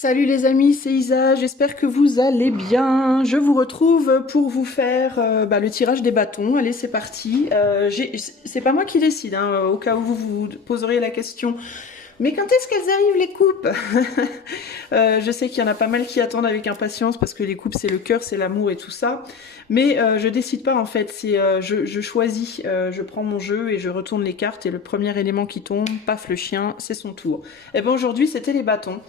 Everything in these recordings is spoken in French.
Salut les amis, c'est Isa, j'espère que vous allez bien. Je vous retrouve pour vous faire le tirage des bâtons. Allez, c'est parti. C'est pas moi qui décide, hein, au cas où vous vous poserez la question. Mais quand est-ce qu'elles arrivent les coupes? Je sais qu'il y en a pas mal qui attendent avec impatience parce que les coupes c'est le cœur, c'est l'amour et tout ça. Mais je décide pas en fait, je choisis, je prends mon jeu et je retourne les cartes et le premier élément qui tombe, paf le chien, c'est son tour. Et ben aujourd'hui c'était les bâtons.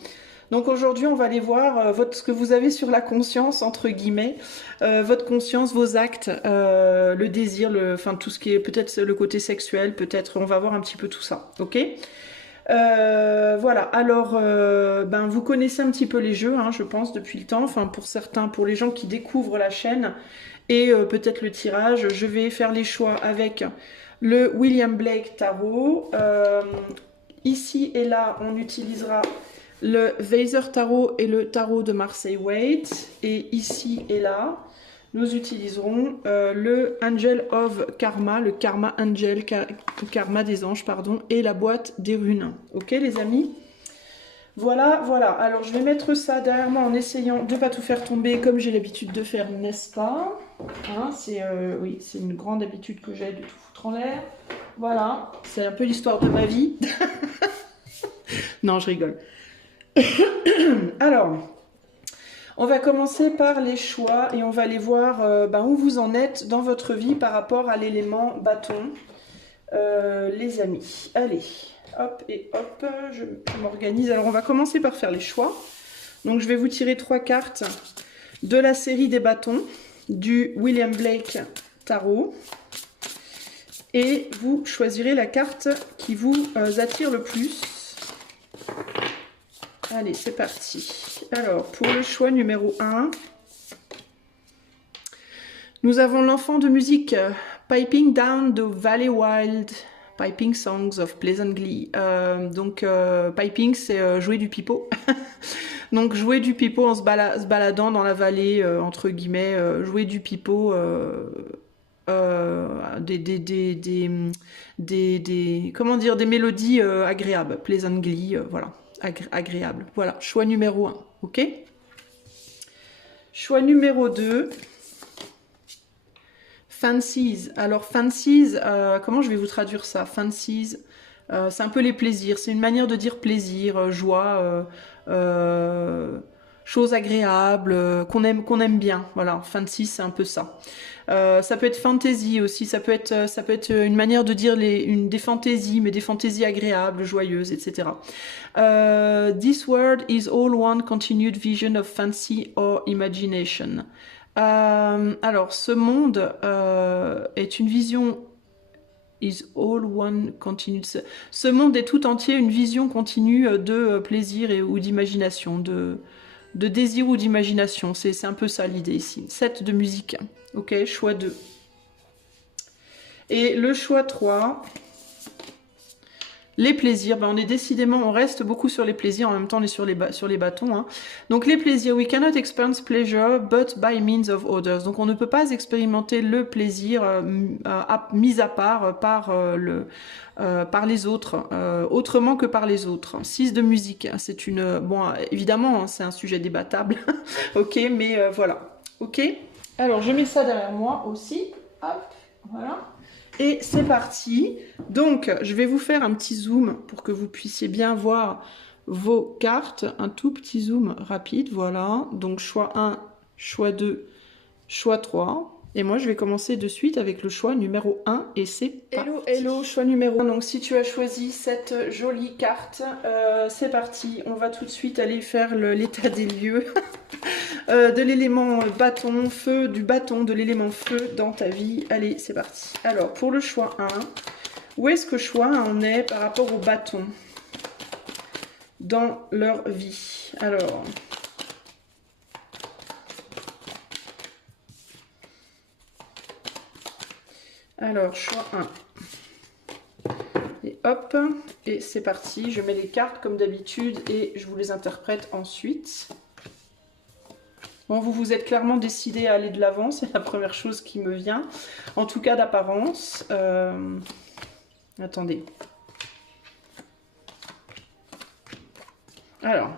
Donc aujourd'hui, on va aller voir ce que vous avez sur la conscience, entre guillemets, votre conscience, vos actes, le désir, enfin tout ce qui est peut-être le côté sexuel, peut-être, on va voir un petit peu tout ça, ok? Voilà, alors vous connaissez un petit peu les jeux, hein, je pense, depuis le temps, enfin pour certains, pour les gens qui découvrent la chaîne et peut-être le tirage, je vais faire les choix avec le William Blake Tarot. Ici et là, on utilisera le Weiser Tarot et le Tarot de Marseille Waite. Et ici et là, nous utiliserons le Angel of Karma, le Karma Angel, Karma des anges, pardon, et la boîte des runes. Ok les amis? Voilà, voilà. Alors je vais mettre ça derrière moi en essayant de ne pas tout faire tomber comme j'ai l'habitude de faire, n'est-ce pas? Hein, oui, c'est une grande habitude que j'ai de tout foutre en l'air. Voilà, c'est un peu l'histoire de ma vie. Non, je rigole. Alors, on va commencer par les choix et on va aller voir où vous en êtes dans votre vie par rapport à l'élément bâton, les amis. Allez, hop et hop, je m'organise. Alors, on va commencer par faire les choix. Donc, je vais vous tirer 3 cartes de la série des bâtons du William Blake Tarot. Et vous choisirez la carte qui vous attire le plus. Allez, c'est parti. Alors, pour le choix numéro 1, nous avons l'enfant de musique Piping Down the Valley Wild, Piping Songs of Pleasant Glee. Piping, c'est jouer du pipeau. Donc, jouer du pipeau en se baladant dans la vallée, entre guillemets, jouer du pipeau, comment dire, des mélodies agréables, Pleasant Glee, voilà. Agréable. Voilà, choix numéro 1, ok? Choix numéro 2, Fancies. Alors, Fancies, comment je vais vous traduire ça? Fancies, c'est un peu les plaisirs. C'est une manière de dire plaisir, joie, choses agréables, qu'on aime bien. Voilà, Fancies, c'est un peu ça. Ça peut être fantasy aussi, ça peut être une manière de dire des fantaisies, mais des fantaisies agréables, joyeuses, etc. This world is all one continued vision of fancy or imagination. Alors, ce monde est une vision. Is all one continued. Ce monde est tout entier une vision continue de plaisir ou d'imagination, de désir ou d'imagination. C'est un peu ça l'idée ici. 7 de musique. Ok, choix 2. Et le choix 3, les plaisirs. On reste beaucoup sur les plaisirs, en même temps on est sur les bâtons. Hein. Donc les plaisirs, we cannot experience pleasure but by means of others. Donc on ne peut pas expérimenter le plaisir mis à part par les autres, autrement que par les autres. 6 de musique, c'est une... Bon, évidemment, hein, c'est un sujet débattable, ok, mais voilà, ok. Alors, je mets ça derrière moi aussi, hop, voilà. Et c'est parti. Donc, je vais vous faire un petit zoom pour que vous puissiez bien voir vos cartes. Un tout petit zoom rapide, voilà. Donc, choix 1, choix 2, choix 3. Et moi, je vais commencer de suite avec le choix numéro 1 et c'est parti. Hello, choix numéro 1. Donc, si tu as choisi cette jolie carte, c'est parti. On va tout de suite aller faire l'état des lieux de l'élément bâton, feu, du bâton, de l'élément feu dans ta vie. Allez, c'est parti. Alors, pour le choix 1, où est-ce que choix en est par rapport au bâton dans leur vie? Alors, choix 1. Et hop, et c'est parti. Je mets les cartes comme d'habitude et je vous les interprète ensuite. Bon, vous vous êtes clairement décidé à aller de l'avant, c'est la première chose qui me vient. En tout cas d'apparence. Attendez. Alors.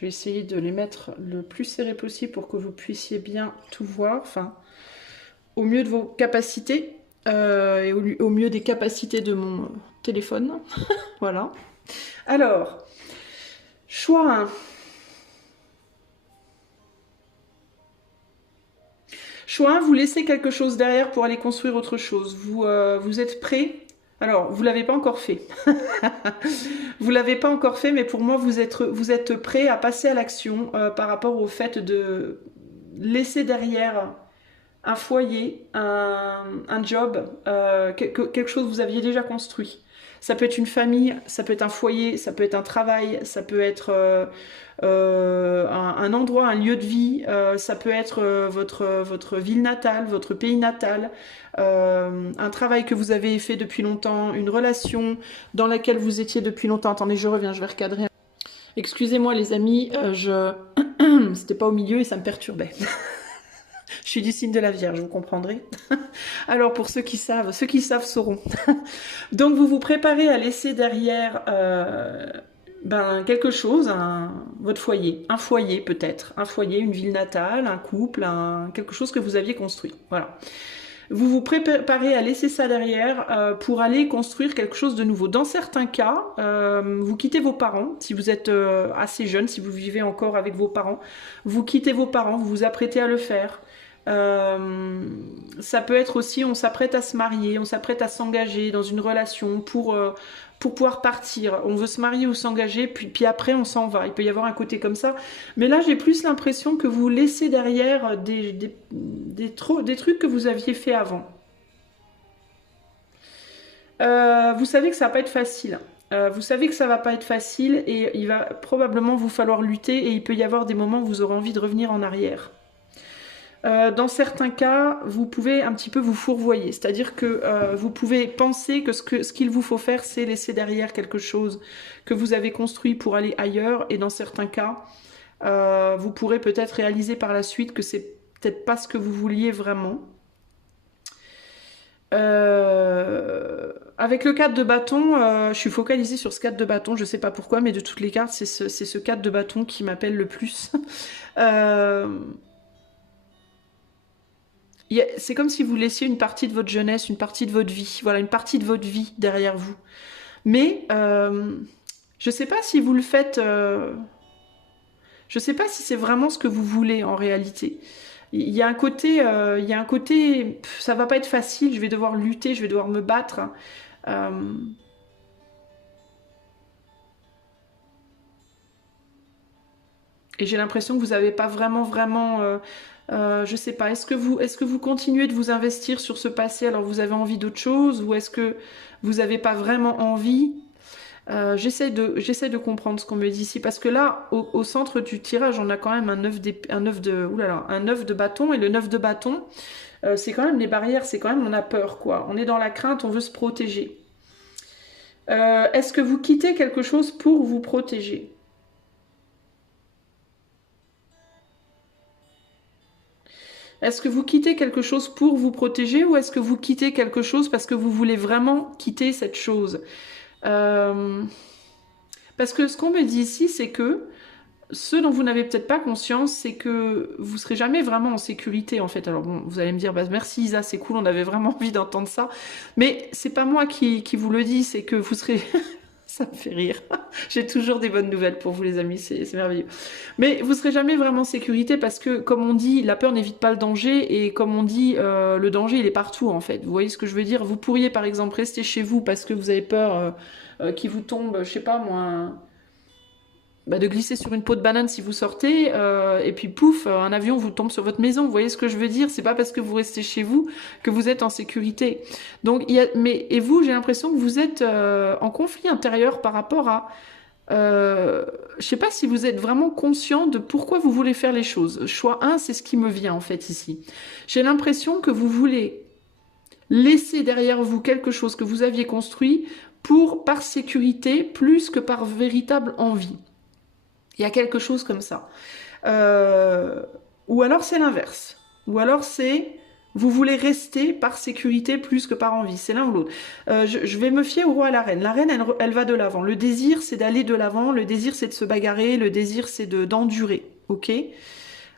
Je vais essayer de les mettre le plus serré possible pour que vous puissiez bien tout voir, enfin, au mieux de vos capacités, et au mieux des capacités de mon téléphone. Voilà. Alors, choix 1. Choix 1, vous laissez quelque chose derrière pour aller construire autre chose. Vous êtes prêt. Alors, vous ne l'avez pas encore fait. Vous ne l'avez pas encore fait, mais pour moi, vous êtes prêt à passer à l'action par rapport au fait de laisser derrière un foyer, un job, quelque chose que vous aviez déjà construit. Ça peut être une famille, ça peut être un foyer, ça peut être un travail, ça peut être un endroit, un lieu de vie, ça peut être votre ville natale, votre pays natal, un travail que vous avez fait depuis longtemps, une relation dans laquelle vous étiez depuis longtemps. Attendez, je reviens, je vais recadrer. Excusez-moi les amis, c'était pas au milieu et ça me perturbait. Je suis du signe de la Vierge, vous comprendrez. Alors pour ceux qui savent sauront. Donc vous vous préparez à laisser derrière quelque chose, votre foyer, un foyer peut-être, un foyer, une ville natale, un couple, quelque chose que vous aviez construit. Voilà. Vous vous préparez à laisser ça derrière pour aller construire quelque chose de nouveau. Dans certains cas, vous quittez vos parents, si vous êtes assez jeune, si vous vivez encore avec vos parents, vous quittez vos parents, vous vous apprêtez à le faire. Ça peut être aussi, on s'apprête à se marier, on s'apprête à s'engager dans une relation pour pouvoir partir. On veut se marier ou s'engager, puis après on s'en va. Il peut y avoir un côté comme ça. Mais là, j'ai plus l'impression que vous laissez derrière des trucs que vous aviez fait avant. Vous savez que ça va pas être facile. Vous savez que ça va pas être facile et il va probablement vous falloir lutter et il peut y avoir des moments où vous aurez envie de revenir en arrière. Dans certains cas, vous pouvez un petit peu vous fourvoyer, c'est-à-dire que vous pouvez penser que ce qu'il vous faut faire, c'est laisser derrière quelque chose que vous avez construit pour aller ailleurs, et dans certains cas, vous pourrez peut-être réaliser par la suite que c'est peut-être pas ce que vous vouliez vraiment. Avec le 4 de bâton, je suis focalisée sur ce 4 de bâton, je sais pas pourquoi, mais de toutes les cartes, c'est ce 4 de bâton qui m'appelle le plus. C'est comme si vous laissiez une partie de votre jeunesse, une partie de votre vie, voilà, une partie de votre vie derrière vous. Mais je sais pas si vous le faites, je sais pas si c'est vraiment ce que vous voulez en réalité. Il y a un côté, ça va pas être facile, je vais devoir lutter, je vais devoir me battre. Et j'ai l'impression que vous n'avez pas vraiment, je sais pas, est-ce que vous continuez de vous investir sur ce passé alors vous avez envie d'autre chose, ou est-ce que vous n'avez pas vraiment envie? J'essaie de comprendre ce qu'on me dit ici, parce que là, au centre du tirage, on a quand même un 9 de bâton, et le 9 de bâton, c'est quand même les barrières, c'est quand même, on a peur, quoi. On est dans la crainte, on veut se protéger. Est-ce que vous quittez quelque chose pour vous protéger? Est-ce que vous quittez quelque chose pour vous protéger, ou est-ce que vous quittez quelque chose parce que vous voulez vraiment quitter cette chose? Parce que ce qu'on me dit ici, c'est que ce dont vous n'avez peut-être pas conscience, c'est que vous serez jamais vraiment en sécurité, en fait. Alors bon, vous allez me dire, bah, merci Isa, c'est cool, on avait vraiment envie d'entendre ça. Mais c'est pas moi qui vous le dis, c'est que vous serez... Ça me fait rire. J'ai toujours des bonnes nouvelles pour vous les amis, c'est merveilleux. Mais vous serez jamais vraiment en sécurité parce que, comme on dit, la peur n'évite pas le danger, et comme on dit, le danger il est partout en fait. Vous voyez ce que je veux dire? Vous pourriez par exemple rester chez vous parce que vous avez peur qu'il vous tombe, je sais pas moi, de glisser sur une peau de banane si vous sortez, et puis pouf, un avion vous tombe sur votre maison. Vous voyez ce que je veux dire? C'est pas parce que vous restez chez vous que vous êtes en sécurité. Donc, et vous, j'ai l'impression que vous êtes en conflit intérieur par rapport à... je sais pas si vous êtes vraiment conscient de pourquoi vous voulez faire les choses. Choix 1, c'est ce qui me vient en fait ici. J'ai l'impression que vous voulez laisser derrière vous quelque chose que vous aviez construit par sécurité plus que par véritable envie. Il y a quelque chose comme ça. Ou alors c'est l'inverse. Ou alors c'est Vous voulez rester par sécurité plus que par envie, c'est l'un ou l'autre. Je vais me fier au roi à la reine. La reine, elle va de l'avant. Le désir, c'est d'aller de l'avant. Le désir, c'est de se bagarrer. Le désir, c'est d'endurer. Ok?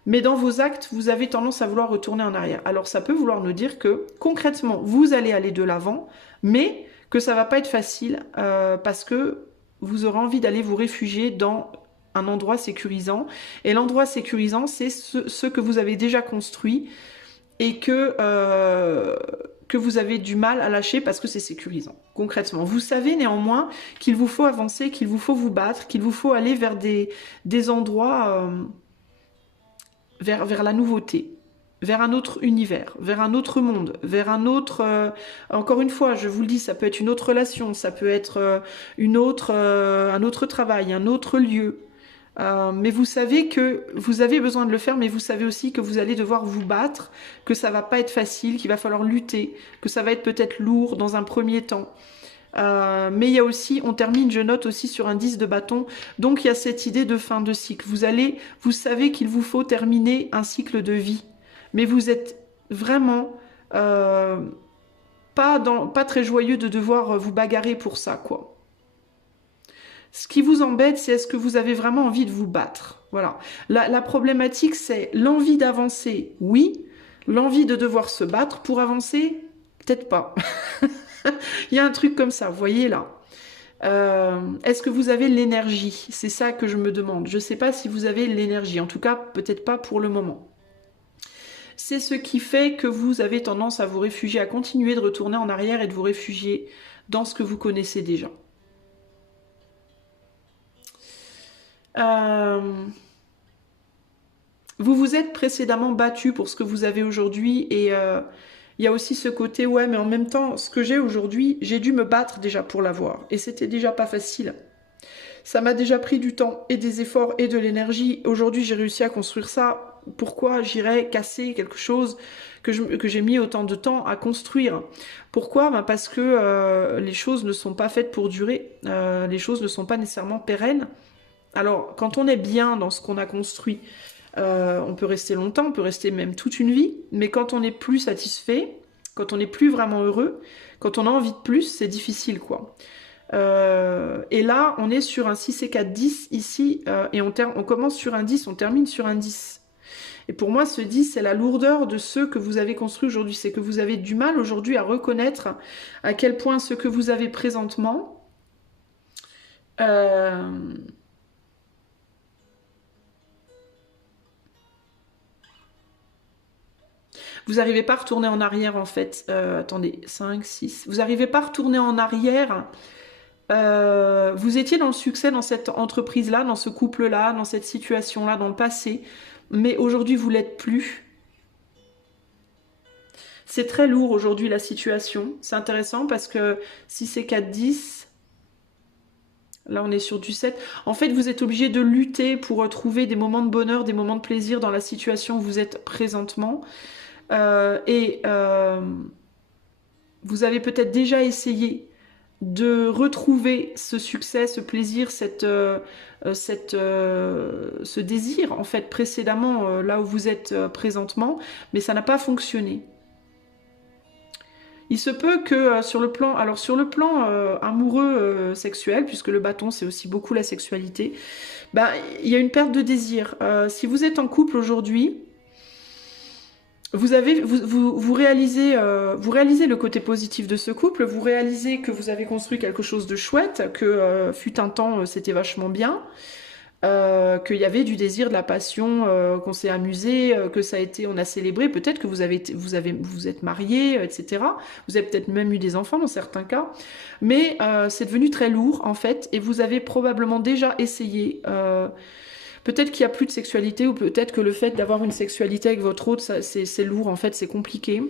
Mais dans vos actes, vous avez tendance à vouloir retourner en arrière. Alors ça peut vouloir nous dire que concrètement, vous allez aller de l'avant, mais que ça va pas être facile parce que vous aurez envie d'aller vous réfugier dans un endroit sécurisant. Et l'endroit sécurisant, c'est ce que vous avez déjà construit et que vous avez du mal à lâcher parce que c'est sécurisant, concrètement. Vous savez néanmoins qu'il vous faut avancer, qu'il vous faut vous battre, qu'il vous faut aller vers des endroits, vers la nouveauté, vers un autre univers, vers un autre monde, vers un autre... encore une fois, je vous le dis, ça peut être une autre relation, ça peut être un autre travail, un autre lieu. Mais vous savez que vous avez besoin de le faire, mais vous savez aussi que vous allez devoir vous battre, que ça va pas être facile, qu'il va falloir lutter, que ça va être peut-être lourd dans un premier temps. Mais il y a aussi, on termine, je note aussi sur un 10 de bâton, donc il y a cette idée de fin de cycle. Vous savez qu'il vous faut terminer un cycle de vie, mais vous êtes vraiment pas très joyeux de devoir vous bagarrer pour ça, quoi. Ce qui vous embête, c'est est-ce que vous avez vraiment envie de vous battre? Voilà. La problématique, c'est l'envie d'avancer, oui. L'envie de devoir se battre pour avancer, peut-être pas. Il y a un truc comme ça, vous voyez là. Est-ce que vous avez l'énergie? C'est ça que je me demande. Je ne sais pas si vous avez l'énergie. En tout cas, peut-être pas pour le moment. C'est ce qui fait que vous avez tendance à vous réfugier, à continuer de retourner en arrière et de vous réfugier dans ce que vous connaissez déjà. Vous vous êtes précédemment battu pour ce que vous avez aujourd'hui et il y a aussi ce côté, ouais, mais en même temps, ce que j'ai aujourd'hui, j'ai dû me battre déjà pour l'avoir et c'était déjà pas facile. Ça m'a déjà pris du temps et des efforts et de l'énergie. Aujourd'hui, j'ai réussi à construire ça. Pourquoi j'irais casser quelque chose que j'ai mis autant de temps à construire? Pourquoi? Ben parce que les choses ne sont pas faites pour durer. Les choses ne sont pas nécessairement pérennes. Alors, quand on est bien dans ce qu'on a construit, on peut rester longtemps, on peut rester même toute une vie, mais quand on n'est plus satisfait, quand on n'est plus vraiment heureux, quand on a envie de plus, c'est difficile, quoi. Et là, on est sur un 6 et 4, 10 ici, et on commence sur un 10, on termine sur un 10. Et pour moi, ce 10, c'est la lourdeur de ce que vous avez construit aujourd'hui. C'est que vous avez du mal aujourd'hui à reconnaître à quel point ce que vous avez présentement... Vous n'arrivez pas à retourner en arrière en fait. Attendez, 5, 6. Vous n'arrivez pas à retourner en arrière. Vous étiez dans le succès dans cette entreprise-là, dans ce couple-là, dans cette situation-là, dans le passé. Mais aujourd'hui, vous ne l'êtes plus. C'est très lourd aujourd'hui la situation. C'est intéressant parce que si c'est 4, 10... Là, on est sur du 7. En fait, vous êtes obligé de lutter pour trouver des moments de bonheur, des moments de plaisir dans la situation où vous êtes présentement. Vous avez peut-être déjà essayé de retrouver ce succès, ce plaisir, ce désir en fait précédemment là où vous êtes présentement, mais ça n'a pas fonctionné. Il se peut que sur le plan amoureux sexuel, puisque le bâton c'est aussi beaucoup la sexualité, ben, il y a une perte de désir. Si vous êtes en couple aujourd'hui, vous réalisez le côté positif de ce couple, vous réalisez que vous avez construit quelque chose de chouette, que fut un temps c'était vachement bien, qu'il y avait du désir, de la passion, qu'on s'est amusé, que ça a été, on a célébré, peut-être que vous êtes mariés, etc. Vous avez peut-être même eu des enfants dans certains cas, mais c'est devenu très lourd en fait, et vous avez probablement déjà essayé. Peut-être qu'il n'y a plus de sexualité, ou peut-être que le fait d'avoir une sexualité avec votre autre, c'est lourd, en fait, c'est compliqué.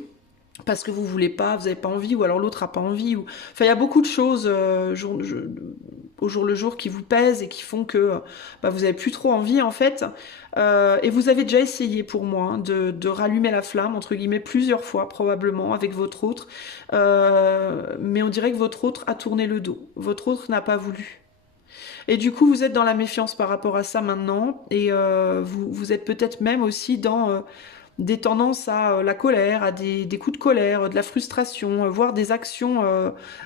Parce que vous voulez pas, vous n'avez pas envie, ou alors l'autre a pas envie. Enfin, il y a beaucoup de choses au jour le jour qui vous pèsent et qui font que vous n'avez plus trop envie, en fait. Et vous avez déjà essayé, pour moi, hein, de rallumer la flamme, entre guillemets, plusieurs fois, probablement, avec votre autre. Mais on dirait que votre autre a tourné le dos. Votre autre n'a pas voulu. Et du coup, vous êtes dans la méfiance par rapport à ça maintenant, et vous êtes peut-être même aussi dans des tendances à la colère, à des coups de colère, de la frustration, voire des actions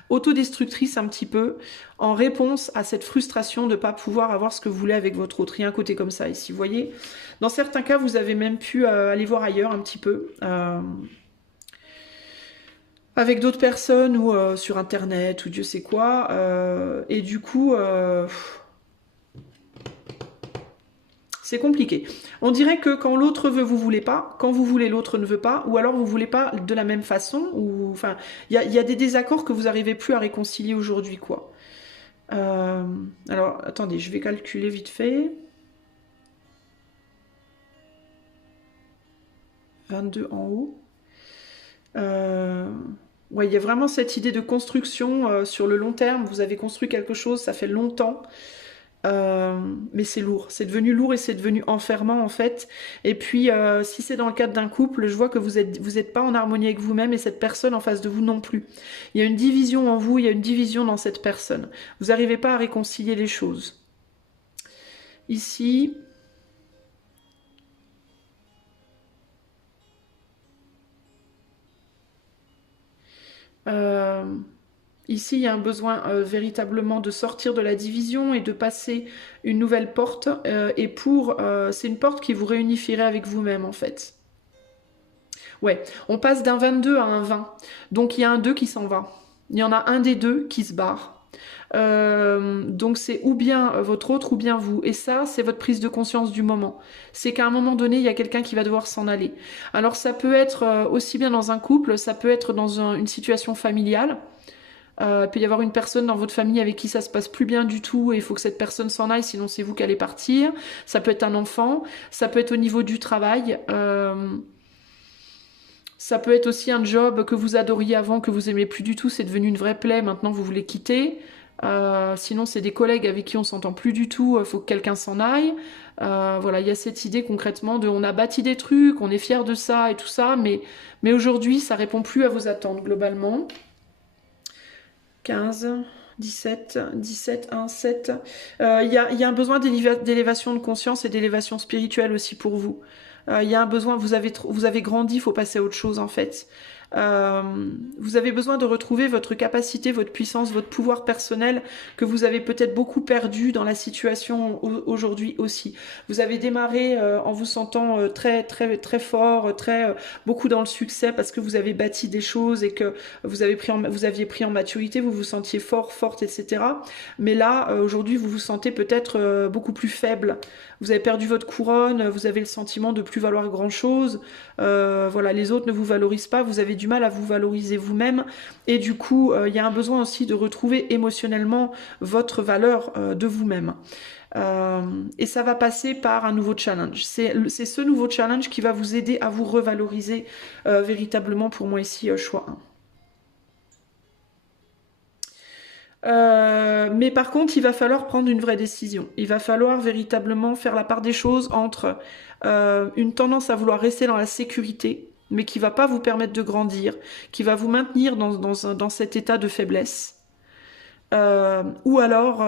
autodestructrices un petit peu, en réponse à cette frustration de ne pas pouvoir avoir ce que vous voulez avec votre autre. Il y a un côté comme ça ici, vous voyez. Dans certains cas, vous avez même pu aller voir ailleurs un petit peu, avec d'autres personnes ou sur Internet ou Dieu sait quoi. Et du coup, c'est compliqué. On dirait que quand l'autre veut, vous voulez pas. Quand vous voulez, l'autre ne veut pas. Ou alors vous voulez pas de la même façon. Ou enfin, il y a des désaccords que vous n'arrivez plus à réconcilier aujourd'hui, quoi. Alors, attendez, je vais calculer vite fait. 22 en haut. Ouais, il y a vraiment cette idée de construction sur le long terme. Vous avez construit quelque chose, ça fait longtemps. Mais c'est lourd, c'est devenu lourd et c'est devenu enfermant en fait. Et puis si c'est dans le cadre d'un couple, je vois que vous êtes pas en harmonie avec vous-même et cette personne en face de vous non plus. Il y a une division en vous, il y a une division dans cette personne. Vous n'arrivez pas à réconcilier les choses. Ici... Ici, il y a un besoin véritablement de sortir de la division et de passer une nouvelle porte. C'est une porte qui vous réunifierait avec vous-même, en fait. Ouais, on passe d'un 22 à un 20. Donc, il y a un 2 qui s'en va. Il y en a un des deux qui se barre. Donc, c'est ou bien votre autre ou bien vous. Et ça, c'est votre prise de conscience du moment. C'est qu'à un moment donné, il y a quelqu'un qui va devoir s'en aller. Alors, ça peut être aussi bien dans un couple, ça peut être dans une situation familiale. Il peut y avoir une personne dans votre famille avec qui ça se passe plus bien du tout et il faut que cette personne s'en aille, sinon c'est vous qui allez partir. Ça peut être un enfant, ça peut être au niveau du travail, ça peut être aussi un job que vous adoriez avant, que vous aimez plus du tout, c'est devenu une vraie plaie, maintenant vous voulez quitter. Sinon c'est des collègues avec qui on s'entend plus du tout, il faut que quelqu'un s'en aille. Voilà, il y a cette idée concrètement de on a bâti des trucs, on est fier de ça et tout ça, mais aujourd'hui ça répond plus à vos attentes globalement. 15, 17, 17, 1, 7. Il y a un besoin d'élévation de conscience et d'élévation spirituelle aussi pour vous. Il y a un besoin, vous avez grandi, il faut passer à autre chose en fait. Vous avez besoin de retrouver votre capacité, votre puissance, votre pouvoir personnel que vous avez peut-être beaucoup perdu dans la situation aujourd'hui aussi. Vous avez démarré en vous sentant très très très fort, beaucoup dans le succès parce que vous avez bâti des choses et que vous aviez pris en maturité, vous vous sentiez fort, forte, etc. Mais là aujourd'hui vous vous sentez peut-être beaucoup plus faible. Vous avez perdu votre couronne, vous avez le sentiment de plus valoir grand chose. Voilà, les autres ne vous valorisent pas, vous avez du mal à vous valoriser vous-même et du coup il y a un besoin aussi de retrouver émotionnellement votre valeur de vous-même. Et ça va passer par un nouveau challenge. C'est ce nouveau challenge qui va vous aider à vous revaloriser véritablement pour moi ici, choix 1. Mais par contre, il va falloir prendre une vraie décision. Il va falloir véritablement faire la part des choses entre une tendance à vouloir rester dans la sécurité, mais qui va pas vous permettre de grandir, qui va vous maintenir dans cet état de faiblesse. Ou alors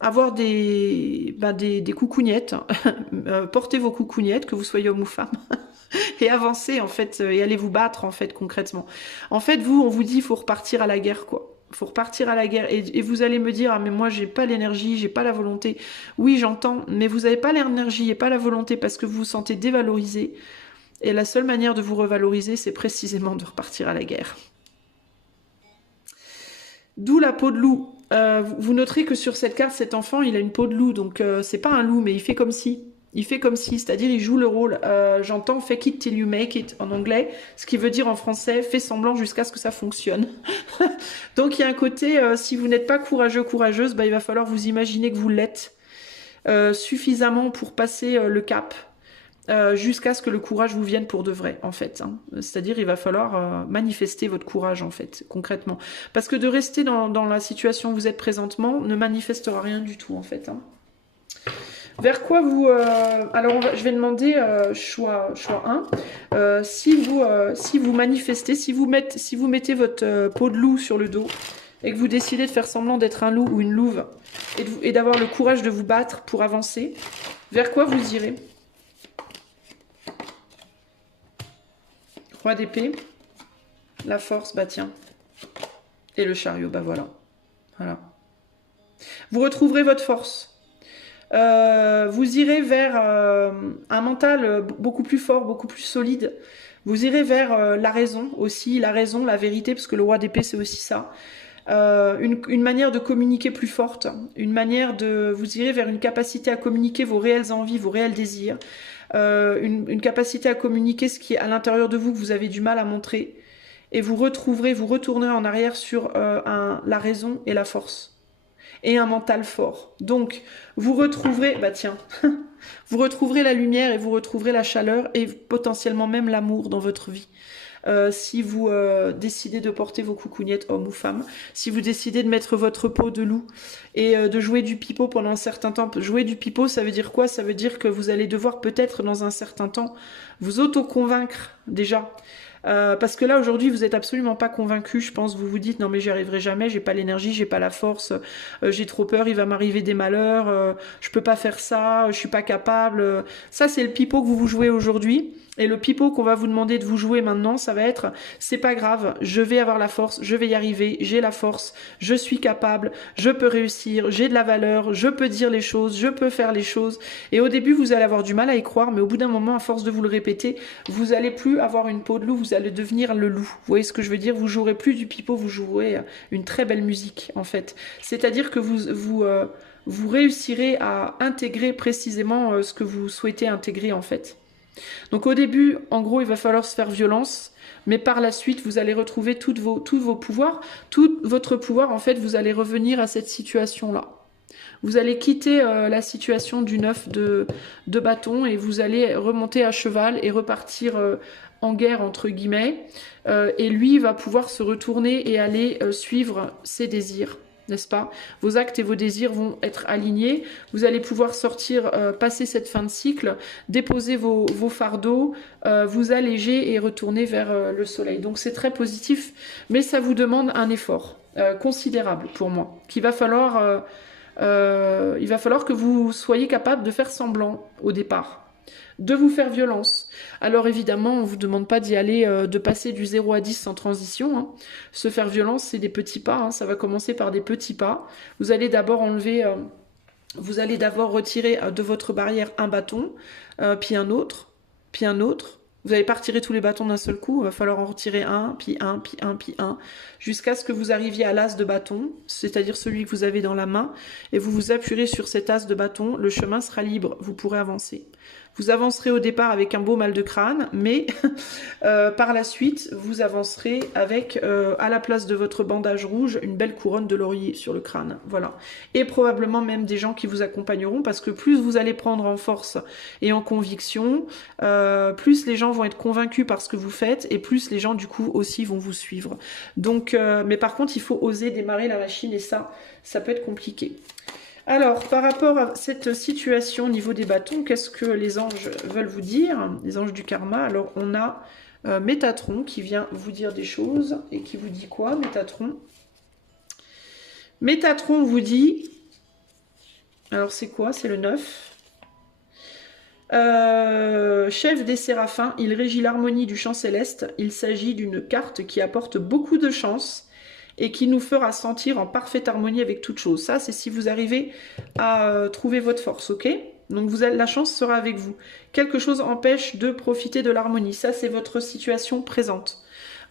avoir des coucougnettes, portez vos coucougnettes, que vous soyez homme ou femme, et avancer en fait, et allez vous battre en fait concrètement. En fait, on vous dit il faut repartir à la guerre quoi. Faut repartir à la guerre et vous allez me dire ah mais moi j'ai pas l'énergie, j'ai pas la volonté. Oui j'entends, mais vous avez pas l'énergie et pas la volonté parce que vous vous sentez dévalorisé. Et la seule manière de vous revaloriser, c'est précisément de repartir à la guerre. D'où la peau de loup. Vous noterez que sur cette carte, cet enfant, il a une peau de loup, donc c'est pas un loup, mais il fait comme si. Il fait comme si, c'est-à-dire il joue le rôle. J'entends fake it till you make it en anglais, ce qui veut dire en français fais semblant jusqu'à ce que ça fonctionne. Donc il y a un côté, si vous n'êtes pas courageux, courageuse, bah, il va falloir vous imaginer que vous l'êtes suffisamment pour passer le cap. Jusqu'à ce que le courage vous vienne pour de vrai, en fait. Hein. C'est-à-dire, il va falloir manifester votre courage, en fait, concrètement. Parce que de rester dans la situation où vous êtes présentement ne manifestera rien du tout, en fait. Hein. Vers quoi vous... alors, je vais demander choix 1. Si vous manifestez, si vous mettez votre peau de loup sur le dos et que vous décidez de faire semblant d'être un loup ou une louve et d'avoir le courage de vous battre pour avancer, vers quoi vous irez ? Roi d'épée. La force, bah tiens. Et le chariot, bah voilà. Voilà. Vous retrouverez votre force. Vous irez vers un mental beaucoup plus fort, beaucoup plus solide. Vous irez vers la raison aussi, la raison, la vérité, parce que le roi d'épée, c'est aussi ça. Une manière de communiquer plus forte, une manière de... Vous irez vers une capacité à communiquer vos réelles envies, vos réels désirs, une capacité à communiquer ce qui est à l'intérieur de vous que vous avez du mal à montrer. Et vous retournerez en arrière sur la raison et la force. Et un mental fort. Donc, vous retrouverez, bah tiens, vous retrouverez la lumière et vous retrouverez la chaleur et potentiellement même l'amour dans votre vie. Si vous décidez de porter vos coucougnettes, hommes ou femmes, si vous décidez de mettre votre peau de loup et de jouer du pipeau pendant un certain temps. Jouer du pipeau, ça veut dire quoi? Ça veut dire que vous allez devoir peut-être dans un certain temps vous auto-convaincre déjà. Parce que là aujourd'hui vous êtes absolument pas convaincu, je pense, vous vous dites non mais j'y arriverai jamais, j'ai pas l'énergie, j'ai pas la force, j'ai trop peur, il va m'arriver des malheurs, je peux pas faire ça, je suis pas capable. Ça c'est le pipeau que vous vous jouez aujourd'hui. Et le pipeau qu'on va vous demander de vous jouer maintenant, ça va être, c'est pas grave, je vais avoir la force, je vais y arriver, j'ai la force, je suis capable, je peux réussir, j'ai de la valeur, je peux dire les choses, je peux faire les choses. Et au début, vous allez avoir du mal à y croire, mais au bout d'un moment, à force de vous le répéter, vous allez plus avoir une peau de loup, vous allez devenir le loup. Vous voyez ce que je veux dire? Vous jouerez plus du pipeau, vous jouerez une très belle musique, en fait. C'est-à-dire que vous réussirez à intégrer précisément ce que vous souhaitez intégrer, en fait. Donc au début, en gros, il va falloir se faire violence, mais par la suite, vous allez retrouver tous vos pouvoirs, tout votre pouvoir, en fait, vous allez revenir à cette situation-là. Vous allez quitter la situation du 9 de bâton et vous allez remonter à cheval et repartir en guerre, entre guillemets. Et lui va pouvoir se retourner et aller suivre ses désirs. N'est-ce pas? Vos actes et vos désirs vont être alignés. Vous allez pouvoir sortir, passer cette fin de cycle, déposer vos fardeaux, vous alléger et retourner vers le soleil. Donc c'est très positif, mais ça vous demande un effort considérable pour moi, qu'il va falloir... il va falloir que vous soyez capable de faire semblant au départ, de vous faire violence. Alors évidemment, on ne vous demande pas d'y aller, de passer du 0 à 10 sans transition. Hein. Se faire violence, c'est des petits pas. Hein. Ça va commencer par des petits pas. Vous allez d'abord enlever... vous allez d'abord retirer de votre barrière un bâton, puis un autre, puis un autre. Vous n'allez pas retirer tous les bâtons d'un seul coup, il va falloir en retirer un, puis un, puis un, puis un, jusqu'à ce que vous arriviez à l'as de bâton, c'est-à-dire celui que vous avez dans la main, et vous vous appuierez sur cet as de bâton, le chemin sera libre, vous pourrez avancer. Vous avancerez au départ avec un beau mal de crâne, mais par la suite, vous avancerez avec, à la place de votre bandage rouge, une belle couronne de laurier sur le crâne. Voilà. Et probablement même des gens qui vous accompagneront, parce que plus vous allez prendre en force et en conviction, plus les gens vont être convaincus par ce que vous faites, et plus les gens, du coup, aussi vont vous suivre. Donc, mais par contre, il faut oser démarrer la machine, et ça peut être compliqué. Alors, par rapport à cette situation au niveau des bâtons, qu'est-ce que les anges veulent vous dire? Les anges du karma. Alors, on a Métatron qui vient vous dire des choses. Et qui vous dit quoi, Métatron? Métatron vous dit... Alors, c'est quoi? C'est le 9. Chef des séraphins, il régit l'harmonie du champ céleste. Il s'agit d'une carte qui apporte beaucoup de chance et qui nous fera sentir en parfaite harmonie avec toute chose. Ça, c'est si vous arrivez à trouver votre force, ok? Donc la chance sera avec vous. Quelque chose empêche de profiter de l'harmonie. Ça, c'est votre situation présente.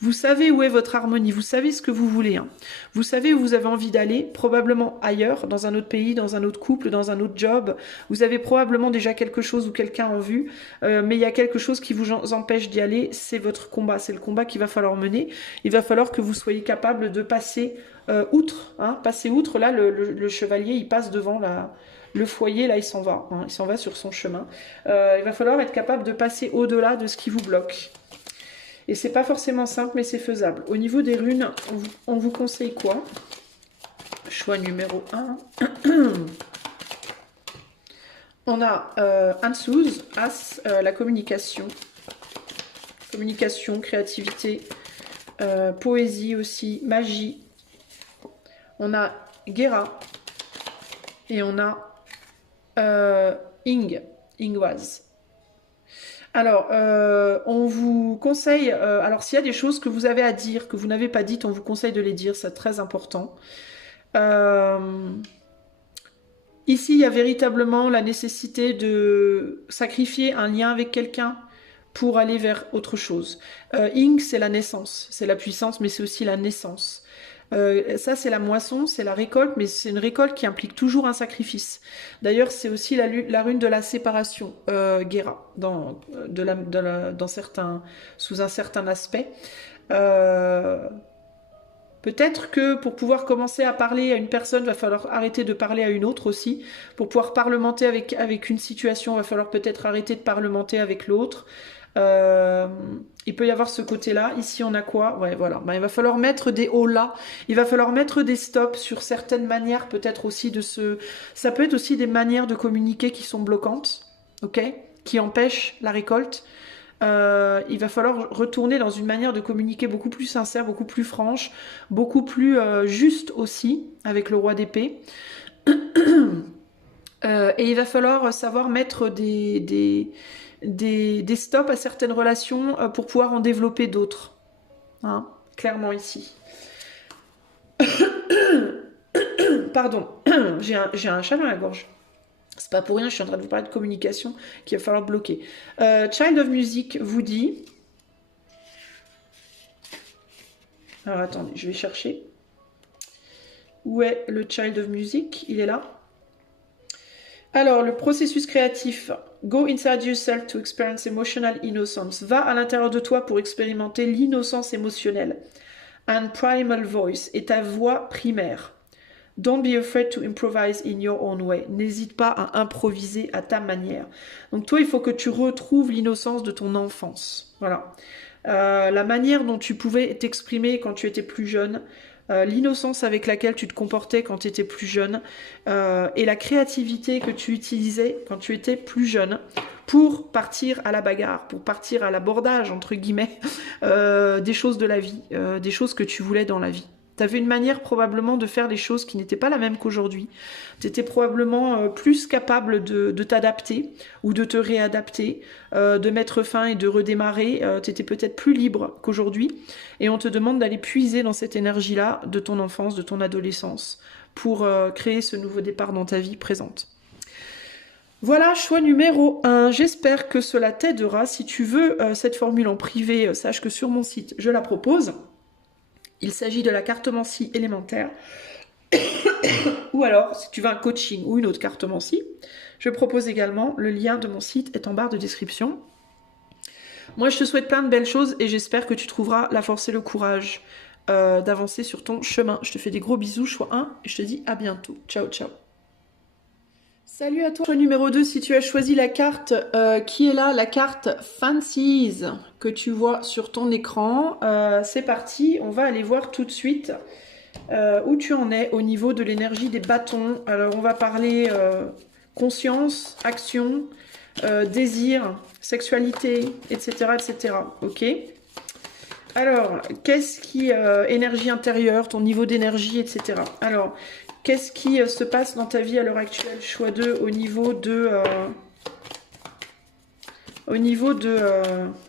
Vous savez où est votre harmonie, vous savez ce que vous voulez. Hein. Vous savez où vous avez envie d'aller, probablement ailleurs, dans un autre pays, dans un autre couple, dans un autre job. Vous avez probablement déjà quelque chose ou quelqu'un en vue, mais il y a quelque chose qui vous empêche d'y aller. C'est votre combat, c'est le combat qu'il va falloir mener. Il va falloir que vous soyez capable de passer outre. Hein, passer outre, là, le chevalier, il passe devant le foyer, là, il s'en va. Hein, il s'en va sur son chemin. Il va falloir être capable de passer au-delà de ce qui vous bloque. Et c'est pas forcément simple, mais c'est faisable. Au niveau des runes, on vous conseille quoi? Choix numéro 1. On a Ansuz, As, la communication. Communication, créativité, poésie aussi, magie. On a Gera. Et on a Ingwaz. Alors, on vous conseille, alors s'il y a des choses que vous avez à dire, que vous n'avez pas dites, on vous conseille de les dire, c'est très important. Euh, Ici, il y a véritablement la nécessité de sacrifier un lien avec quelqu'un pour aller vers autre chose. Ing, c'est la naissance, c'est la puissance, mais c'est aussi la naissance. Ça, c'est la moisson, c'est la récolte, mais c'est une récolte qui implique toujours un sacrifice. D'ailleurs, c'est aussi la rune de la séparation, Gera, dans certains, sous un certain aspect. Euh, Peut-être que pour pouvoir commencer à parler à une personne, va falloir arrêter de parler à une autre aussi. Pour pouvoir parlementer avec une situation, va falloir peut-être arrêter de parlementer avec l'autre. Euh, il peut y avoir ce côté-là. Ici, on a quoi? Ouais, voilà. Ben, il va falloir mettre des hauts là. Il va falloir mettre des stops sur certaines manières, peut-être aussi de se. Ça peut être aussi des manières de communiquer qui sont bloquantes, ok? Qui empêchent la récolte. Il va falloir retourner dans une manière de communiquer beaucoup plus sincère, beaucoup plus franche, beaucoup plus juste aussi avec le roi d'épée. Et il va falloir savoir mettre des stops à certaines relations pour pouvoir en développer d'autres. Hein, clairement ici. Pardon, j'ai un chat dans la gorge. C'est pas pour rien, je suis en train de vous parler de communication qu'il va falloir bloquer. Child of Music vous dit... Alors attendez, je vais chercher. Où est le Child of Music? Il est là. Alors, le processus créatif. Go inside yourself to experience emotional innocence. Va à l'intérieur de toi pour expérimenter l'innocence émotionnelle. And primal voice est ta voix primaire. Don't be afraid to improvise in your own way. N'hésite pas à improviser à ta manière. Donc toi, il faut que tu retrouves l'innocence de ton enfance. Voilà. La manière dont tu pouvais t'exprimer quand tu étais plus jeune, l'innocence avec laquelle tu te comportais quand tu étais plus jeune, et la créativité que tu utilisais quand tu étais plus jeune pour partir à la bagarre, pour partir à l'abordage, entre guillemets, des choses de la vie, des choses que tu voulais dans la vie. Tu avais une manière probablement de faire les choses qui n'étaient pas la même qu'aujourd'hui. Tu étais probablement plus capable de t'adapter ou de te réadapter, de mettre fin et de redémarrer. Tu étais peut-être plus libre qu'aujourd'hui. Et on te demande d'aller puiser dans cette énergie-là de ton enfance, de ton adolescence, pour créer ce nouveau départ dans ta vie présente. Voilà, choix numéro 1. J'espère que cela t'aidera. Si tu veux cette formule en privé, sache que sur mon site, je la propose. Il s'agit de la cartomancie élémentaire. Ou alors, si tu veux un coaching ou une autre cartomancie, je propose également, le lien de mon site est en barre de description. Moi, je te souhaite plein de belles choses et j'espère que tu trouveras la force et le courage d'avancer sur ton chemin. Je te fais des gros bisous, choix 1, et je te dis à bientôt. Ciao, ciao. Salut à toi. Choix numéro 2, si tu as choisi la carte qui est là, la carte Fancies que tu vois sur ton écran, c'est parti, on va aller voir tout de suite où tu en es au niveau de l'énergie des bâtons. Alors on va parler conscience, action, désir, sexualité, etc. etc. Ok. Alors, qu'est-ce qui... énergie intérieure, ton niveau d'énergie, etc. Alors, qu'est-ce qui se passe dans ta vie à l'heure actuelle? Choix 2 au niveau de...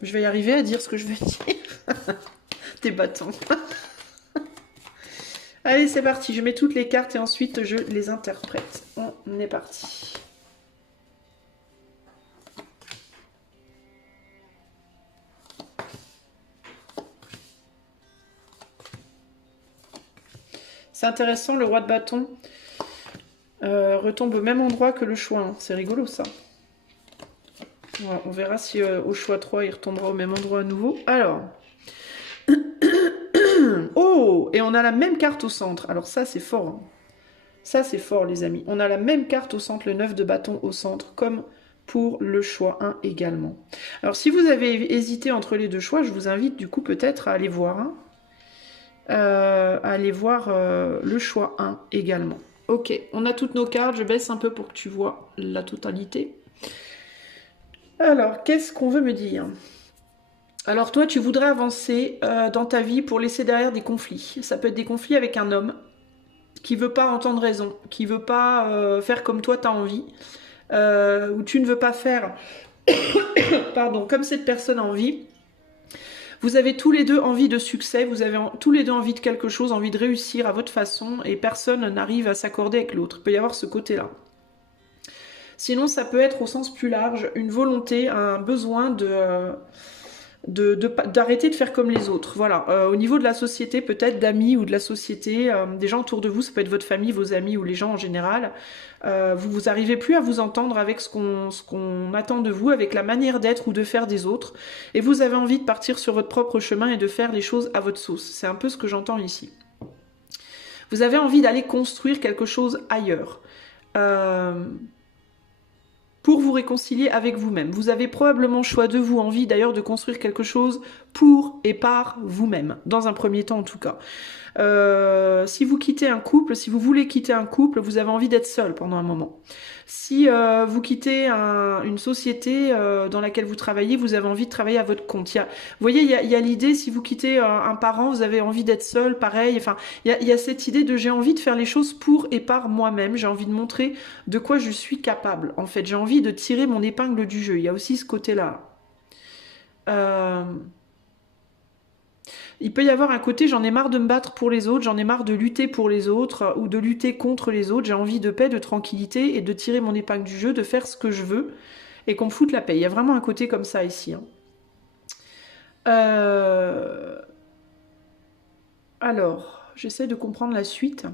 je vais y arriver à dire ce que je veux dire. Tes bâtons. Allez, c'est parti. Je mets toutes les cartes et ensuite je les interprète. On est parti. C'est intéressant, le roi de bâton retombe au même endroit que le choix 1. C'est rigolo, ça. Voilà, on verra si au choix 3, il retombera au même endroit à nouveau. Alors... Oh, et on a la même carte au centre. Alors ça, c'est fort. Hein. Ça, c'est fort, les amis. On a la même carte au centre, le 9 de bâton au centre, comme pour le choix 1 également. Alors, si vous avez hésité entre les deux choix, je vous invite du coup peut-être à aller voir, hein, le choix 1 également. Ok, on a toutes nos cartes. Je baisse un peu pour que tu vois la totalité. Alors, qu'est-ce qu'on veut me dire ? Alors toi, tu voudrais avancer dans ta vie pour laisser derrière des conflits. Ça peut être des conflits avec un homme qui veut pas entendre raison, qui veut pas faire comme toi t'as envie, ou tu ne veux pas faire Pardon, comme cette personne a envie, vous avez tous les deux envie de succès, vous avez tous les deux envie de quelque chose, envie de réussir à votre façon, et personne n'arrive à s'accorder avec l'autre. Il peut y avoir ce côté-là. Sinon, ça peut être au sens plus large, une volonté, un besoin d'arrêter de faire comme les autres. Voilà. Au niveau de la société, peut-être d'amis ou de la société, des gens autour de vous, ça peut être votre famille, vos amis ou les gens en général, vous arrivez plus à vous entendre avec ce qu'on attend de vous, avec la manière d'être ou de faire des autres, et vous avez envie de partir sur votre propre chemin et de faire les choses à votre sauce. C'est un peu ce que j'entends ici. Vous avez envie d'aller construire quelque chose ailleurs. Pour vous réconcilier avec vous-même. Vous avez probablement choix de vous, envie d'ailleurs de construire quelque chose pour et par vous-même, dans un premier temps en tout cas. Si vous quittez un couple, si vous voulez quitter un couple, vous avez envie d'être seul pendant un moment. Si vous quittez une société dans laquelle vous travaillez, vous avez envie de travailler à votre compte. Vous voyez, il y a l'idée, si vous quittez un parent, vous avez envie d'être seul, pareil. Enfin, il y a cette idée de j'ai envie de faire les choses pour et par moi-même. J'ai envie de montrer de quoi je suis capable. En fait, j'ai envie de tirer mon épingle du jeu. Il y a aussi ce côté-là. Il peut y avoir un côté, j'en ai marre de me battre pour les autres, j'en ai marre de lutter pour les autres ou de lutter contre les autres, j'ai envie de paix, de tranquillité et de tirer mon épingle du jeu, de faire ce que je veux et qu'on me foute la paix. Il y a vraiment un côté comme ça ici. Alors, j'essaie de comprendre la suite.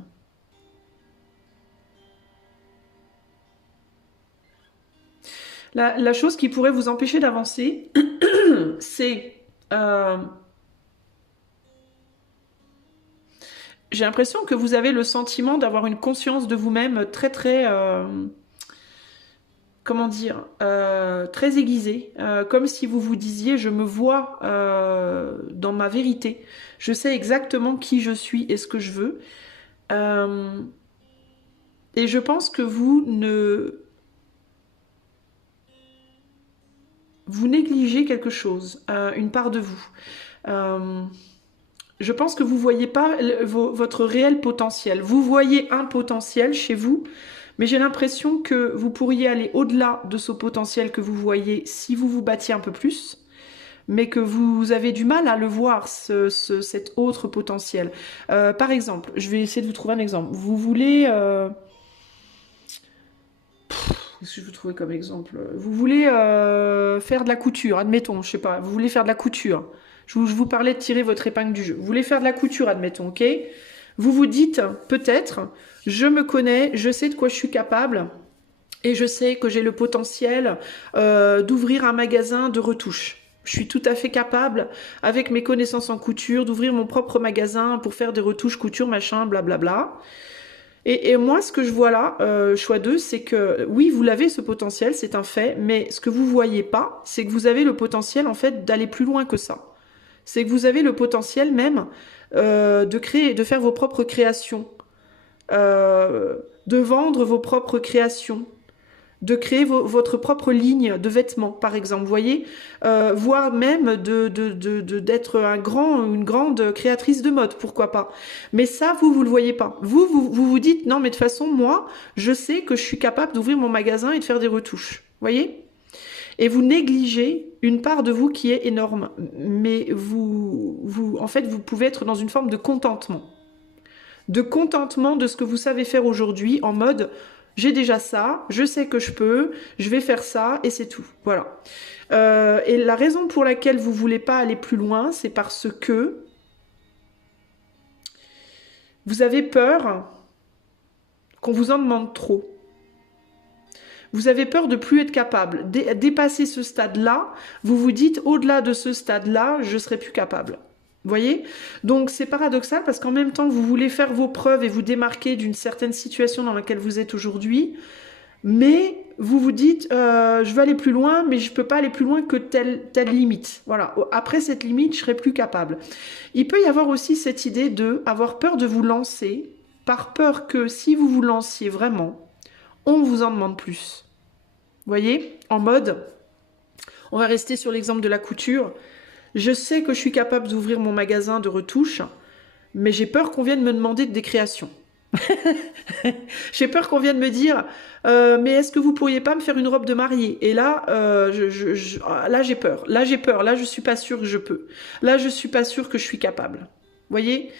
La chose qui pourrait vous empêcher d'avancer, c'est... j'ai l'impression que vous avez le sentiment d'avoir une conscience de vous-même très très... comment dire, très aiguisée, comme si vous vous disiez je me vois dans ma vérité, je sais exactement qui je suis et ce que je veux, et je pense que vous négligez quelque chose, une part de vous. Je pense que vous ne voyez pas votre réel potentiel. Vous voyez un potentiel chez vous, mais j'ai l'impression que vous pourriez aller au-delà de ce potentiel que vous voyez si vous vous battiez un peu plus, mais que vous avez du mal à le voir, cet autre potentiel. Par exemple, je vais essayer de vous trouver un exemple. Vous voulez... qu'est-ce que je vous trouver comme exemple? Vous voulez faire de la couture, admettons, je sais pas, vous voulez faire de la couture. Je vous parlais de tirer votre épingle du jeu. Vous voulez faire de la couture, admettons, ok? Vous vous dites, peut-être, je me connais, je sais de quoi je suis capable, et je sais que j'ai le potentiel d'ouvrir un magasin de retouches. Je suis tout à fait capable, avec mes connaissances en couture, d'ouvrir mon propre magasin pour faire des retouches, couture, machin, blablabla. Et moi, ce que je vois là, choix 2, c'est que oui, vous l'avez ce potentiel, c'est un fait, mais ce que vous voyez pas, c'est que vous avez le potentiel en fait d'aller plus loin que ça. C'est que vous avez le potentiel même de créer, de faire vos propres créations, de vendre vos propres créations, de créer votre propre ligne de vêtements, par exemple, vous voyez, voire même d'être une grande créatrice de mode, pourquoi pas. Mais ça, vous le voyez pas. Vous dites, non, mais de toute façon, moi, je sais que je suis capable d'ouvrir mon magasin et de faire des retouches, vous voyez. Et vous négligez une part de vous qui est énorme. Mais en fait, vous pouvez être dans une forme de contentement. De contentement de ce que vous savez faire aujourd'hui, en mode... j'ai déjà ça, je sais que je peux, je vais faire ça et c'est tout. Voilà. Et la raison pour laquelle vous voulez pas aller plus loin, c'est parce que vous avez peur qu'on vous en demande trop. Vous avez peur de plus être capable. Dépasser ce stade-là, vous vous dites, au-delà de ce stade-là, je serai plus capable. Vous voyez? Donc c'est paradoxal parce qu'en même temps, vous voulez faire vos preuves et vous démarquer d'une certaine situation dans laquelle vous êtes aujourd'hui, mais vous vous dites, je veux aller plus loin, mais je peux pas aller plus loin que telle limite. Voilà. Après cette limite, je serai plus capable. Il peut y avoir aussi cette idée de avoir peur de vous lancer, par peur que si vous vous lanciez vraiment, on vous en demande plus. Vous voyez? En mode, on va rester sur l'exemple de la couture. Je sais que je suis capable d'ouvrir mon magasin de retouches, mais j'ai peur qu'on vienne me demander des créations. J'ai peur qu'on vienne me dire, mais est-ce que vous pourriez pas me faire une robe de mariée? Et là, là j'ai peur. Là j'ai peur. Là je suis pas sûre que je peux. Là je suis pas sûre que je suis capable. Vous voyez?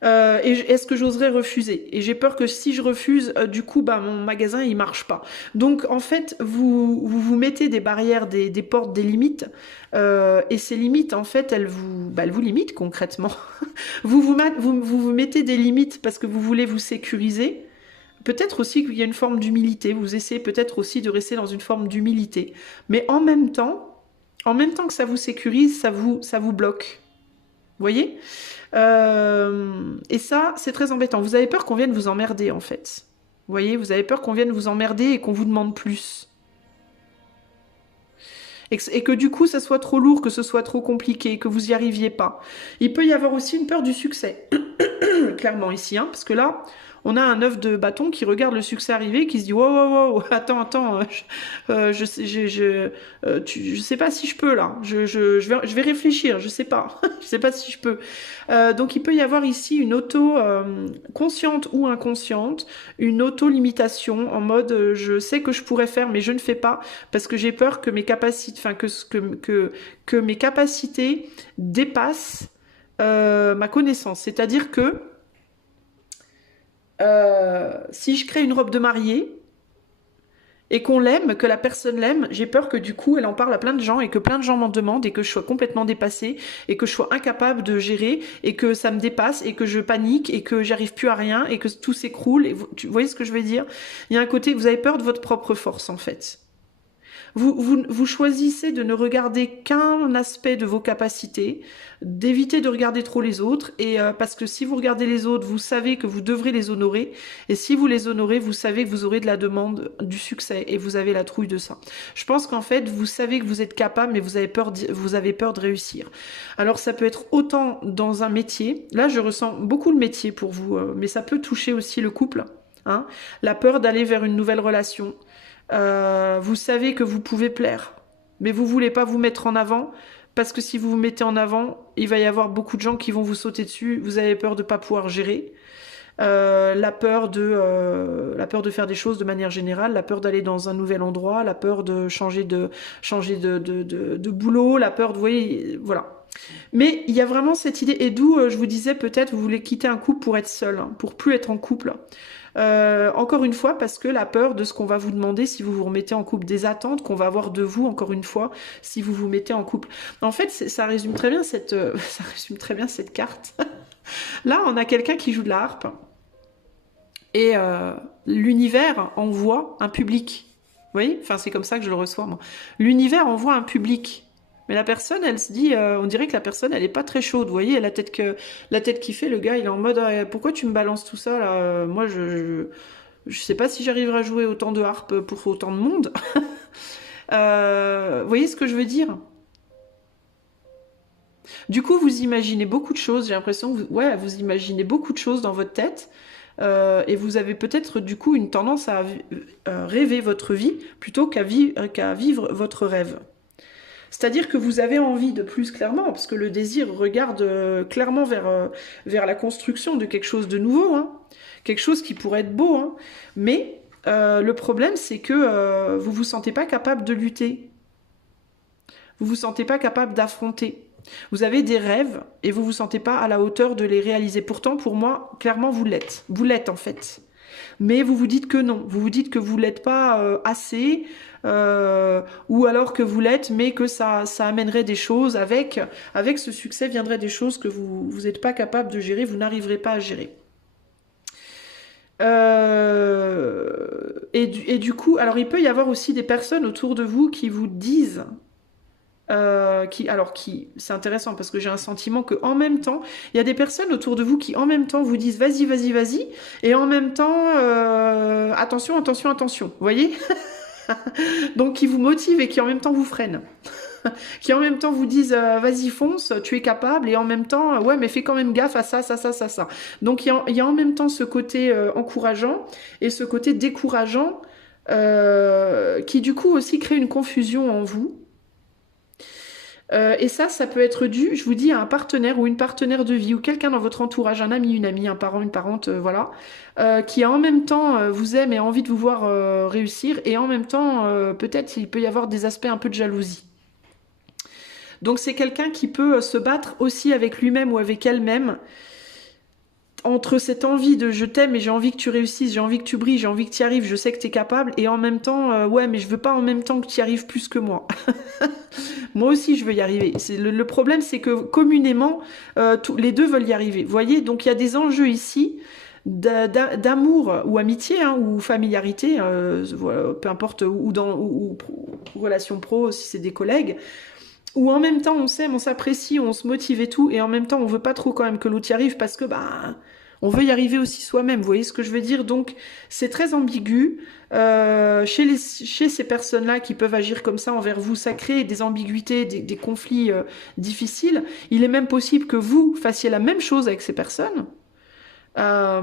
Et est-ce que j'oserais refuser? Et j'ai peur que si je refuse, du coup, bah, mon magasin, il marche pas. Donc, en fait, vous mettez des barrières, des portes, des limites. Et ces limites, en fait, elles vous limitent concrètement. Vous mettez des limites parce que vous voulez vous sécuriser. Peut-être aussi qu'il y a une forme d'humilité. Vous essayez peut-être aussi de rester dans une forme d'humilité. Mais en même temps que ça vous sécurise, ça vous bloque. Vous voyez? Et ça, c'est très embêtant. Vous avez peur qu'on vienne vous emmerder, en fait. Vous voyez? Vous avez peur qu'on vienne vous emmerder et qu'on vous demande plus. Et que du coup, ça soit trop lourd, que ce soit trop compliqué, que vous y arriviez pas. Il peut y avoir aussi une peur du succès. Clairement ici, hein, parce que là, on a un œuf de bâton qui regarde le succès arriver, qui se dit wow, wow, wow, attends, je sais pas si je peux là, je vais réfléchir, je sais pas, je sais pas si je peux. Donc il peut y avoir ici une auto consciente ou inconsciente, une auto-limitation en mode je sais que je pourrais faire, mais je ne fais pas parce que j'ai peur que mes capacités, enfin que mes capacités dépassent ma connaissance. C'est-à-dire que si je crée une robe de mariée et qu'on l'aime, que la personne l'aime, j'ai peur que du coup elle en parle à plein de gens et que plein de gens m'en demandent et que je sois complètement dépassée et que je sois incapable de gérer et que ça me dépasse et que je panique et que j'arrive plus à rien et que tout s'écroule. Et vous voyez ce que je veux dire? Il y a un côté, vous avez peur de votre propre force en fait. Vous choisissez de ne regarder qu'un aspect de vos capacités, d'éviter de regarder trop les autres, et parce que si vous regardez les autres, vous savez que vous devrez les honorer, et si vous les honorez, vous savez que vous aurez de la demande, du succès, et vous avez la trouille de ça. Je pense qu'en fait, vous savez que vous êtes capable, mais vous avez peur de réussir. Alors ça peut être autant dans un métier, là je ressens beaucoup le métier pour vous, mais ça peut toucher aussi le couple, hein, la peur d'aller vers une nouvelle relation. Vous savez que vous pouvez plaire, mais vous voulez pas vous mettre en avant parce que si vous vous mettez en avant, il va y avoir beaucoup de gens qui vont vous sauter dessus. Vous avez peur de pas pouvoir gérer, la peur de faire des choses de manière générale, la peur d'aller dans un nouvel endroit, la peur de changer de boulot, la peur de, vous voyez, voilà. Mais il y a vraiment cette idée, et d'où je vous disais peut-être vous voulez quitter un couple pour être seul, hein, pour plus être en couple. Encore une fois, parce que la peur de ce qu'on va vous demander si vous vous remettez en couple, des attentes qu'on va avoir de vous, encore une fois, si vous vous mettez en couple. En fait, ça résume très bien ça résume très bien cette carte. Là, on a quelqu'un qui joue de la harpe et l'univers envoie un public. Vous voyez? Enfin, c'est comme ça que je le reçois, moi. L'univers envoie un public. Mais la personne, elle se dit, on dirait que la personne, elle est pas très chaude, vous voyez, la tête qui fait, le gars, il est en mode, ah, pourquoi tu me balances tout ça là? Moi, je sais pas si j'arriverai à jouer autant de harpe pour autant de monde. Vous voyez ce que je veux dire? Du coup, vous imaginez beaucoup de choses. J'ai l'impression que vous imaginez beaucoup de choses dans votre tête. Et vous avez peut-être du coup une tendance à rêver votre vie plutôt qu'à vivre votre rêve. C'est-à-dire que vous avez envie de plus clairement, parce que le désir regarde clairement vers la construction de quelque chose de nouveau, hein, quelque chose qui pourrait être beau. Hein. Mais le problème, c'est que vous vous sentez pas capable de lutter. Vous vous sentez pas capable d'affronter. Vous avez des rêves et vous vous sentez pas à la hauteur de les réaliser. Pourtant, pour moi, clairement, vous l'êtes. Vous l'êtes en fait. Mais vous vous dites que non. Vous vous dites que vous l'êtes pas assez. Ou alors que vous l'êtes, mais que ça amènerait des choses, avec ce succès viendraient des choses que vous n'êtes pas capable de gérer, vous n'arriverez pas à gérer. Et du coup, alors il peut y avoir aussi des personnes autour de vous qui vous disent, c'est intéressant parce que j'ai un sentiment que en même temps, il y a des personnes autour de vous qui en même temps vous disent vas-y, vas-y, vas-y, et en même temps, attention, attention, attention, vous voyez? Donc qui vous motivent et qui en même temps vous freinent. Qui en même temps vous disent vas-y fonce, tu es capable, et en même temps ouais mais fais quand même gaffe à ça, ça, ça, ça, ça. Donc il y a en même temps ce côté encourageant et ce côté décourageant qui du coup aussi crée une confusion en vous. Et ça peut être dû, je vous dis, à un partenaire ou une partenaire de vie ou quelqu'un dans votre entourage, un ami, une amie, un parent, une parente, voilà, qui en même temps vous aime et a envie de vous voir réussir et en même temps, peut-être il peut y avoir des aspects un peu de jalousie. Donc c'est quelqu'un qui peut se battre aussi avec lui-même ou avec elle-même entre cette envie de je t'aime et j'ai envie que tu réussisses, j'ai envie que tu brilles, j'ai envie que tu y arrives, je sais que tu es capable, et en même temps, ouais, mais je veux pas en même temps que tu y arrives plus que moi. Moi aussi, je veux y arriver. Le problème, c'est que communément, les deux veulent y arriver. Vous voyez, donc il y a des enjeux ici d'amour ou amitié hein, ou familiarité, voilà, peu importe, ou relation pro si c'est des collègues, où en même temps on s'aime, on s'apprécie, on se motive et tout, et en même temps on veut pas trop quand même que l'autre y arrive parce que bah on veut y arriver aussi soi-même. Vous voyez ce que je veux dire? Donc c'est très ambigu. Chez ces personnes-là qui peuvent agir comme ça envers vous, ça crée des ambiguïtés, des conflits difficiles. Il est même possible que vous fassiez la même chose avec ces personnes. Euh,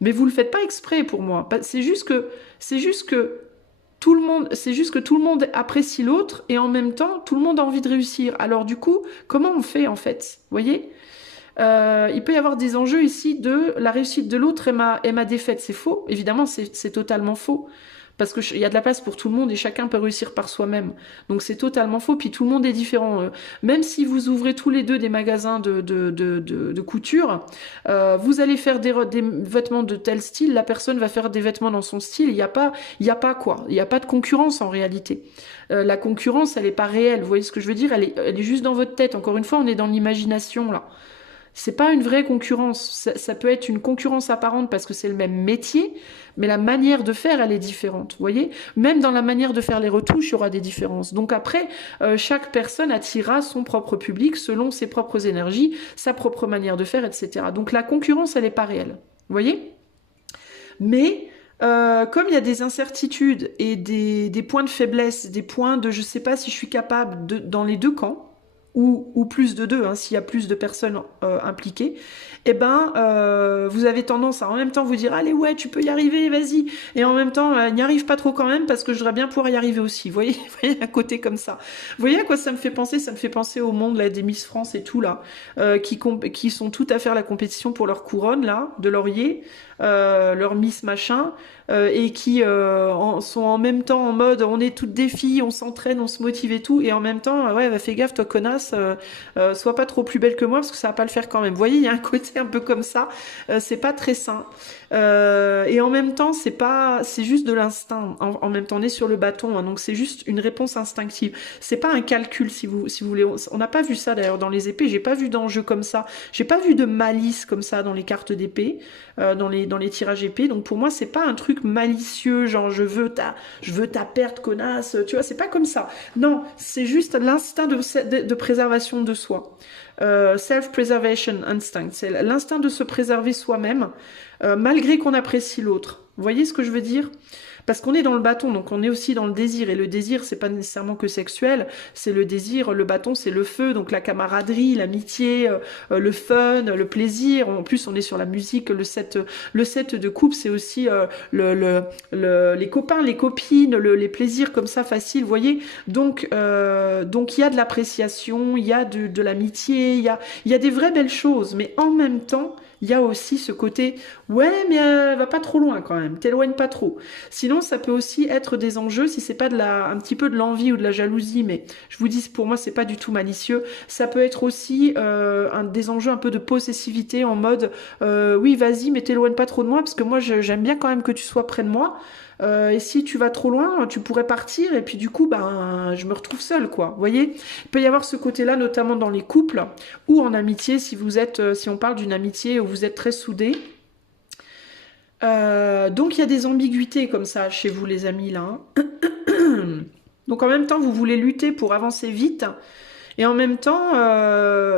mais vous le faites pas exprès pour moi. C'est juste que tout le monde, c'est juste que tout le monde apprécie l'autre et en même temps, tout le monde a envie de réussir. Alors du coup, comment on fait en fait? Vous voyez? Il peut y avoir des enjeux ici de la réussite de l'autre et ma défaite. C'est faux. Évidemment, c'est totalement faux. Parce qu'il y a de la place pour tout le monde et chacun peut réussir par soi-même. Donc c'est totalement faux. Puis tout le monde est différent. Même si vous ouvrez tous les deux des magasins de couture, vous allez faire des vêtements de tel style, la personne va faire des vêtements dans son style. Il y a pas quoi. Il n'y a pas de concurrence en réalité. La concurrence, elle n'est pas réelle. Vous voyez ce que je veux dire? Elle est juste dans votre tête. Encore une fois, on est dans l'imagination là. C'est pas une vraie concurrence. Ça peut être une concurrence apparente parce que c'est le même métier, mais la manière de faire, elle est différente. Vous voyez? Même dans la manière de faire les retouches, il y aura des différences. Donc après, chaque personne attirera son propre public selon ses propres énergies, sa propre manière de faire, etc. Donc la concurrence, elle n'est pas réelle. Vous voyez? Mais comme il y a des incertitudes et des points de faiblesse, des points de je sais pas si je suis capable dans les deux camps, ou plus de deux, hein, s'il y a plus de personnes impliquées, eh ben, vous avez tendance à en même temps vous dire allez ouais tu peux y arriver, vas-y, et en même temps n'y arrive pas trop quand même parce que je voudrais bien pouvoir y arriver aussi. Vous voyez un côté comme ça. Vous voyez à quoi ça me fait penser? Ça me fait penser au monde là des Miss France et tout là, qui sont tout à faire la compétition pour leur couronne là de laurier, leur Miss machin. Et qui sont en même temps en mode on est toutes des filles, on s'entraîne, on se motive et tout, et en même temps ouais bah, fais gaffe toi connasse, sois pas trop plus belle que moi parce que ça va pas le faire quand même. Vous voyez, il y a un côté un peu comme ça, c'est pas très sain. Et en même temps c'est juste de l'instinct. En même temps on est sur le bâton, hein, donc c'est juste une réponse instinctive. C'est pas un calcul si vous voulez. On n'a pas vu ça d'ailleurs dans les épées. J'ai pas vu d'enjeu comme ça. J'ai pas vu de malice comme ça dans les cartes d'épée, dans les tirages épées. Donc pour moi c'est pas un truc malicieux, genre je veux ta perte connasse, tu vois, c'est pas comme ça. Non, c'est juste l'instinct de préservation de soi. Self-preservation instinct, c'est l'instinct de se préserver soi-même, malgré qu'on apprécie l'autre. Vous voyez ce que je veux dire? Parce qu'on est dans le bâton, donc on est aussi dans le désir. Et le désir, c'est pas nécessairement que sexuel, c'est le désir, le bâton, c'est le feu, donc la camaraderie, l'amitié, le fun, le plaisir. En plus, on est sur la musique, le set de couple, c'est aussi les copains, les copines, les plaisirs comme ça faciles, vous voyez. Donc il y a de l'appréciation, il y a de l'amitié, il y a des vraies belles choses, mais en même temps, il y a aussi ce côté, ouais, mais va pas trop loin quand même, t'éloigne pas trop. Sinon, ça peut aussi être des enjeux, si c'est pas un petit peu de l'envie ou de la jalousie, mais je vous dis, pour moi, c'est pas du tout malicieux. Ça peut être aussi des enjeux un peu de possessivité en mode, oui, vas-y, mais t'éloigne pas trop de moi, parce que moi, j'aime bien quand même que tu sois près de moi. Et si tu vas trop loin, tu pourrais partir et puis du coup, ben, je me retrouve seule, quoi. Vous voyez, il peut y avoir ce côté-là, notamment dans les couples ou en amitié, si on parle d'une amitié où vous êtes très soudés. Donc il y a des ambiguïtés comme ça chez vous, les amis, là. Donc en même temps, vous voulez lutter pour avancer vite et en même temps,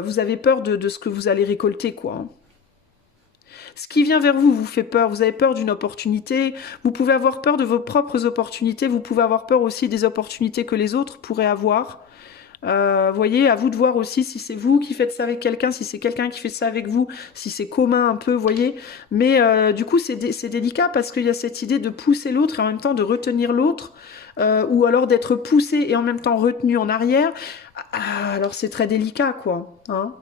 vous avez peur de ce que vous allez récolter, quoi. Ce qui vient vers vous vous fait peur, vous avez peur d'une opportunité, vous pouvez avoir peur de vos propres opportunités, vous pouvez avoir peur aussi des opportunités que les autres pourraient avoir. Voyez, à vous de voir aussi si c'est vous qui faites ça avec quelqu'un, si c'est quelqu'un qui fait ça avec vous, si c'est commun un peu, voyez. Mais du coup, c'est délicat parce qu'il y a cette idée de pousser l'autre et en même temps de retenir l'autre, ou alors d'être poussé et en même temps retenu en arrière. Alors c'est très délicat, quoi. Hein.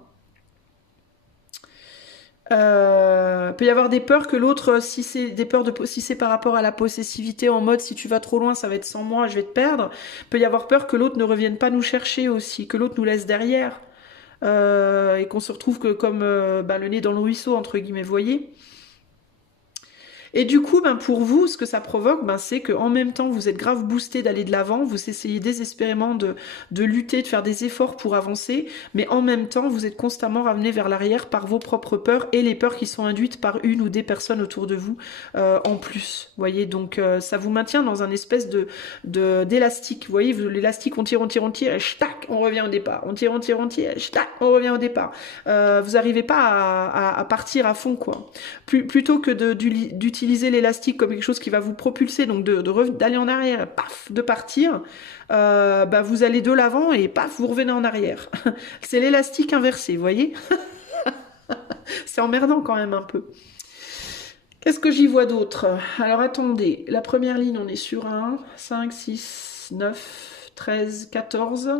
Peut y avoir des peurs que l'autre, si c'est des peurs si c'est par rapport à la possessivité en mode si tu vas trop loin, ça va être sans moi, je vais te perdre. Peut y avoir peur que l'autre ne revienne pas nous chercher aussi, que l'autre nous laisse derrière et qu'on se retrouve que comme le nez dans le ruisseau entre guillemets, voyez. Et du coup, pour vous, ce que ça provoque, c'est que en même temps, vous êtes grave boosté d'aller de l'avant, vous essayez désespérément de lutter, de faire des efforts pour avancer, mais en même temps, vous êtes constamment ramené vers l'arrière par vos propres peurs et les peurs qui sont induites par une ou des personnes autour de vous en plus. Voyez, donc ça vous maintient dans un espèce d'élastique. Vous voyez, l'élastique, on tire, et tac, on revient au départ. On tire, et tac, on revient au départ. Vous n'arrivez pas à partir à fond, quoi. Plutôt que d'utiliser l'élastique comme quelque chose qui va vous propulser, donc d'aller en arrière, paf, de partir, vous allez de l'avant et paf, vous revenez en arrière. C'est l'élastique inversé, vous voyez. C'est emmerdant quand même un peu. Qu'est-ce que j'y vois d'autre? Alors attendez, la première ligne, on est sur 1, 5, 6, 9, 13, 14.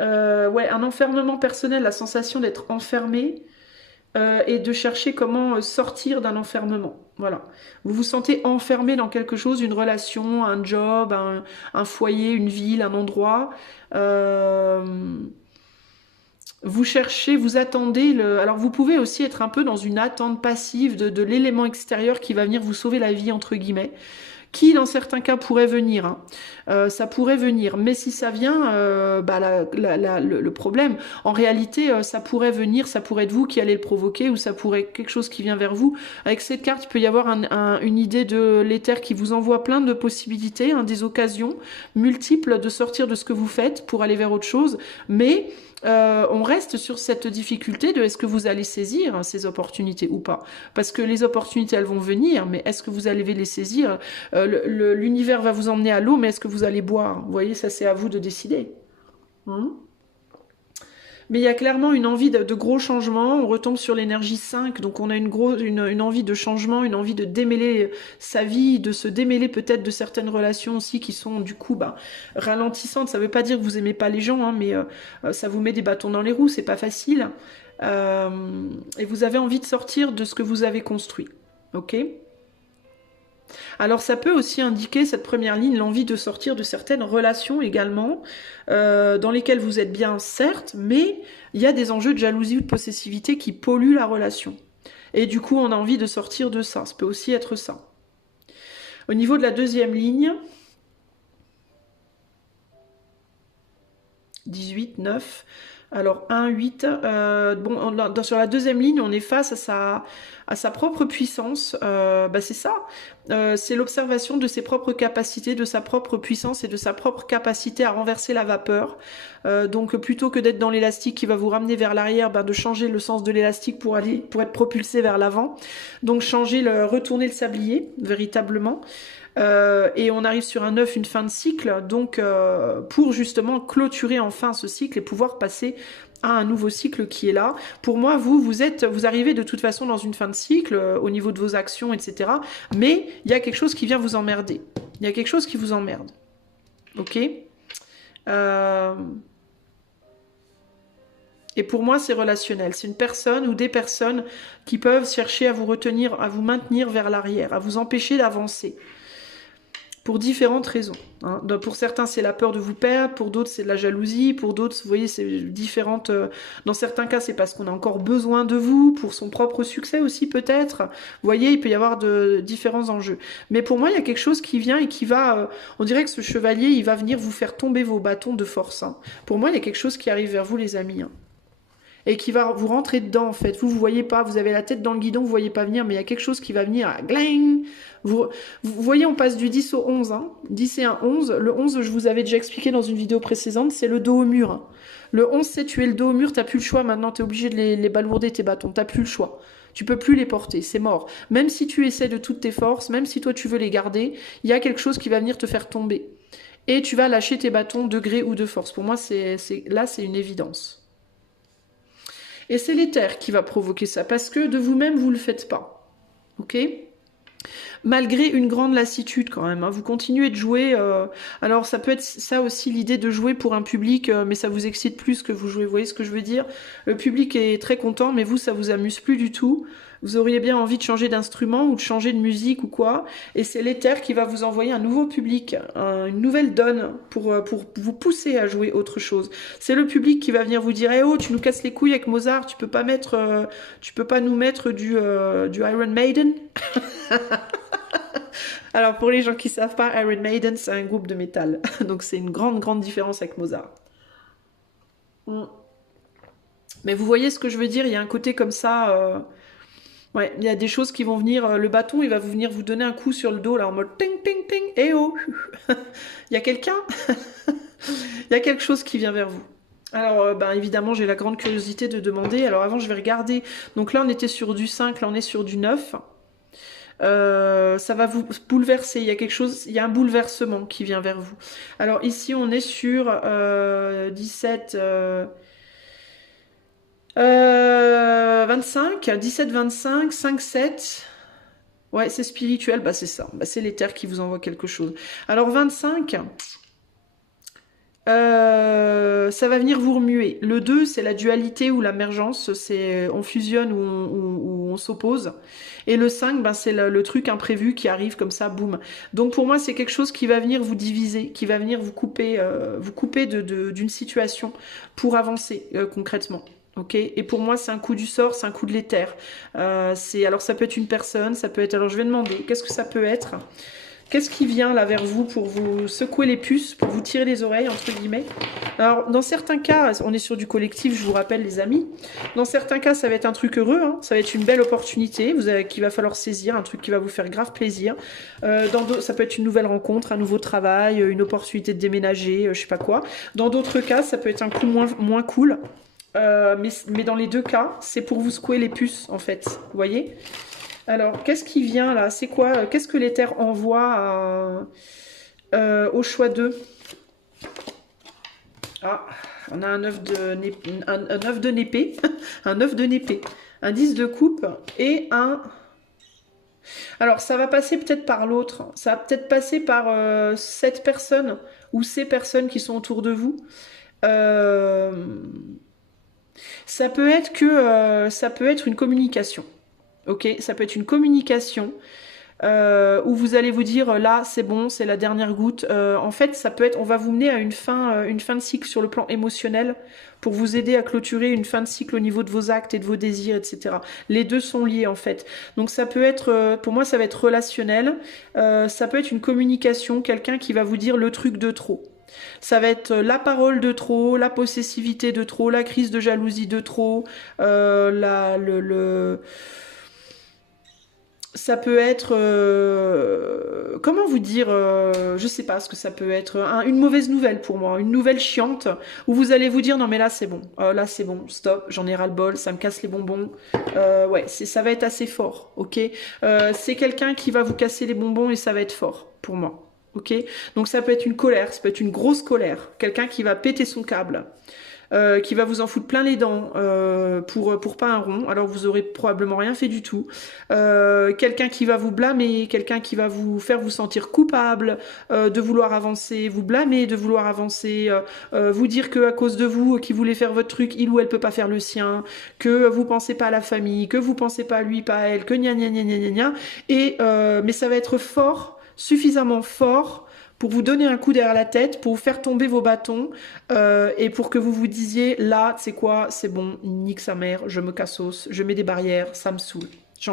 Ouais, un enfermement personnel, la sensation d'être enfermé. Et de chercher comment sortir d'un enfermement. Voilà. Vous vous sentez enfermé dans quelque chose, une relation, un job, un foyer, une ville, un endroit. Vous cherchez, vous attendez. Alors vous pouvez aussi être un peu dans une attente passive de l'élément extérieur qui va venir vous sauver la vie, entre guillemets. Qui, dans certains cas, pourrait venir. Hein. Ça pourrait venir. Mais si ça vient, le problème, en réalité, ça pourrait venir, ça pourrait être vous qui allez le provoquer, ou ça pourrait être quelque chose qui vient vers vous. Avec cette carte, il peut y avoir une idée de l'éther qui vous envoie plein de possibilités, des occasions multiples de sortir de ce que vous faites pour aller vers autre chose. Mais on reste sur cette difficulté de est-ce que vous allez saisir ces opportunités ou pas. Parce que les opportunités, elles vont venir, mais est-ce que vous allez les saisir? L'univers va vous emmener à l'eau, mais est-ce que vous allez boire? Vous voyez, ça c'est à vous de décider. Mais il y a clairement une envie de gros changements. On retombe sur l'énergie 5, donc on a une envie de changement, une envie de démêler sa vie, de se démêler peut-être de certaines relations aussi qui sont du coup ralentissantes. Ça ne veut pas dire que vous aimez pas les gens, hein, mais ça vous met des bâtons dans les roues, c'est pas facile. Et vous avez envie de sortir de ce que vous avez construit. Ok ? Alors ça peut aussi indiquer, cette première ligne, l'envie de sortir de certaines relations également, dans lesquelles vous êtes bien certes, mais il y a des enjeux de jalousie ou de possessivité qui polluent la relation. Et du coup on a envie de sortir de ça, ça peut aussi être ça. Au niveau de la deuxième ligne, 18, 9... Alors 1, 8, sur la deuxième ligne, on est face à sa propre puissance. C'est ça, c'est l'observation de ses propres capacités, de sa propre puissance et de sa propre capacité à renverser la vapeur. Donc plutôt que d'être dans l'élastique qui va vous ramener vers l'arrière, de changer le sens de l'élastique pour être propulsé vers l'avant. Donc retourner le sablier, véritablement. Et on arrive sur un 9, une fin de cycle, donc pour justement clôturer enfin ce cycle et pouvoir passer à un nouveau cycle qui est là. Pour moi, vous arrivez de toute façon dans une fin de cycle au niveau de vos actions, etc. Mais il y a quelque chose qui vient vous emmerder. Il y a quelque chose qui vous emmerde. Ok ? Et pour moi, c'est relationnel. C'est une personne ou des personnes qui peuvent chercher à vous retenir, à vous maintenir vers l'arrière, à vous empêcher d'avancer. Pour différentes raisons. Hein. Pour certains, c'est la peur de vous perdre, pour d'autres, c'est de la jalousie, pour d'autres, vous voyez, c'est différentes... dans certains cas, c'est parce qu'on a encore besoin de vous, pour son propre succès aussi, peut-être. Vous voyez, il peut y avoir de différents enjeux. Mais pour moi, il y a quelque chose qui vient et qui va... on dirait que ce chevalier, il va venir vous faire tomber vos bâtons de force. Hein. Pour moi, il y a quelque chose qui arrive vers vous, les amis. Hein. Et qui va vous rentrer dedans, en fait. Vous voyez pas, vous avez la tête dans le guidon, vous voyez pas venir, mais il y a quelque chose qui va venir à gling. Vous voyez, on passe du 10 au 11. Hein. 10 et un 11. Le 11, je vous avais déjà expliqué dans une vidéo précédente, c'est le dos au mur. Hein. Le 11, c'est tu es le dos au mur, t'as plus le choix. Maintenant, t'es obligé de les balourder, tes bâtons. T'as plus le choix. Tu peux plus les porter, c'est mort. Même si tu essaies de toutes tes forces, même si toi tu veux les garder, il y a quelque chose qui va venir te faire tomber. et tu vas lâcher tes bâtons de gré ou de force. Pour moi, là, c'est une évidence. Et c'est l'éther qui va provoquer ça, parce que de vous-même, vous ne le faites pas. Ok ? Malgré une grande lassitude quand même, hein, vous continuez de jouer. Alors ça peut être ça aussi l'idée de jouer pour un public, mais ça vous excite plus que vous jouez. Vous voyez ce que je veux dire? Le public est très content, mais vous ça vous amuse plus du tout. Vous auriez bien envie de changer d'instrument ou de changer de musique ou quoi. Et c'est l'éther qui va vous envoyer un nouveau public, une nouvelle donne pour vous pousser à jouer autre chose. C'est le public qui va venir vous dire, eh oh, tu nous casses les couilles avec Mozart, tu peux pas nous mettre du Iron Maiden. Alors pour les gens qui savent pas, Iron Maiden c'est un groupe de métal, donc c'est une grande différence avec Mozart. Mais vous voyez ce que je veux dire, il y a un côté comme ça, ouais, il y a des choses qui vont venir, le bâton il va venir vous donner un coup sur le dos là en mode ting ting ting, eh oh, il y a quelqu'un, il y a quelque chose qui vient vers vous. Alors, ben, évidemment, j'ai la grande curiosité de demander. Alors avant, je vais regarder. Donc là, on était sur du 5, là, on est sur du 9. Ça va vous bouleverser, il y a quelque chose, il y a un bouleversement qui vient vers vous. Alors ici on est sur 17, 25, 17, 25, 5, 7. Ouais, c'est spirituel, bah c'est ça, bah, c'est l'éther qui vous envoie quelque chose. Alors 25, ça va venir vous remuer. Le 2, c'est la dualité ou l'émergence, c'est on fusionne ou on s'oppose. Et le 5, ben, c'est le truc imprévu qui arrive comme ça, boum. Donc pour moi, c'est quelque chose qui va venir vous diviser, qui va venir vous couper d'une situation pour avancer concrètement. Ok, et pour moi, c'est un coup du sort, c'est un coup de l'éther. Alors ça peut être une personne, ça peut être. Alors je vais demander, qu'est-ce que ça peut être? Qu'est-ce qui vient là vers vous pour vous secouer les puces, pour vous tirer les oreilles, entre guillemets? Alors, dans certains cas, on est sur du collectif, je vous rappelle les amis. Dans certains cas, ça va être un truc heureux, hein, ça va être une belle opportunité qu'il va falloir saisir, un truc qui va vous faire grave plaisir. Ça peut être une nouvelle rencontre, un nouveau travail, une opportunité de déménager, je sais pas quoi. Dans d'autres cas, ça peut être un coup moins cool. Mais dans les deux cas, c'est pour vous secouer les puces, en fait. Vous voyez? Alors, qu'est-ce qui vient là? C'est quoi? Qu'est-ce que l'éther envoie au choix 2? Ah, on a un œuf de népé, un œuf de népé, un 10 de coupe et un... Alors, ça va passer peut-être par l'autre. Ça va peut-être passer par cette personne ou ces personnes qui sont autour de vous. Ça peut être une communication. Ok, ça peut être une communication où vous allez vous dire là c'est bon, c'est la dernière goutte. En fait, ça peut être, on va vous mener à une fin de cycle sur le plan émotionnel pour vous aider à clôturer une fin de cycle au niveau de vos actes et de vos désirs, etc. Les deux sont liés en fait. Donc ça peut être, pour moi, ça va être relationnel. Ça peut être une communication, quelqu'un qui va vous dire le truc de trop. Ça va être la parole de trop, la possessivité de trop, la crise de jalousie de trop, ça peut être, comment vous dire, je sais pas ce que ça peut être, une mauvaise nouvelle pour moi, une nouvelle chiante, où vous allez vous dire, non mais là c'est bon, stop, j'en ai ras-le-bol, ça me casse les bonbons, ouais, ça va être assez fort, ok, c'est quelqu'un qui va vous casser les bonbons et ça va être fort, pour moi, ok, donc ça peut être une colère, ça peut être une grosse colère, quelqu'un qui va péter son câble, qui va vous en foutre plein les dents pour pas un rond, alors vous aurez probablement rien fait du tout. Quelqu'un qui va vous blâmer, quelqu'un qui va vous faire vous sentir coupable de vouloir avancer, vous blâmer de vouloir avancer, vous dire que à cause de vous qui voulez faire votre truc, il ou elle peut pas faire le sien, que vous pensez pas à la famille, que vous pensez pas à lui, pas à elle, que gna gna gna gna gna gna. Et mais ça va être fort, suffisamment fort pour vous donner un coup derrière la tête, pour vous faire tomber vos bâtons, et pour que vous vous disiez, là, c'est quoi, c'est bon, nique sa mère, je me cassos, je mets des barrières, ça me saoule,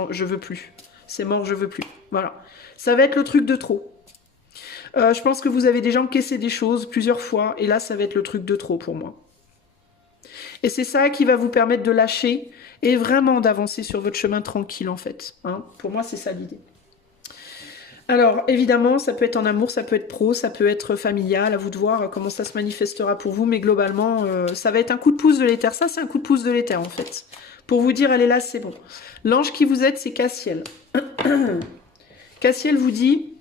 je veux plus, c'est mort, je veux plus, voilà. Ça va être le truc de trop. Je pense que vous avez déjà encaissé des choses plusieurs fois, et là, ça va être le truc de trop pour moi. Et c'est ça qui va vous permettre de lâcher, et vraiment d'avancer sur votre chemin tranquille, en fait. Hein. Pour moi, c'est ça l'idée. Alors, évidemment, ça peut être en amour, ça peut être pro, ça peut être familial, à vous de voir comment ça se manifestera pour vous, mais globalement, ça va être un coup de pouce de l'éther. Ça, c'est un coup de pouce de l'éther, en fait. Pour vous dire, allez là, c'est bon. L'ange qui vous aide, c'est Cassiel. Cassiel vous dit...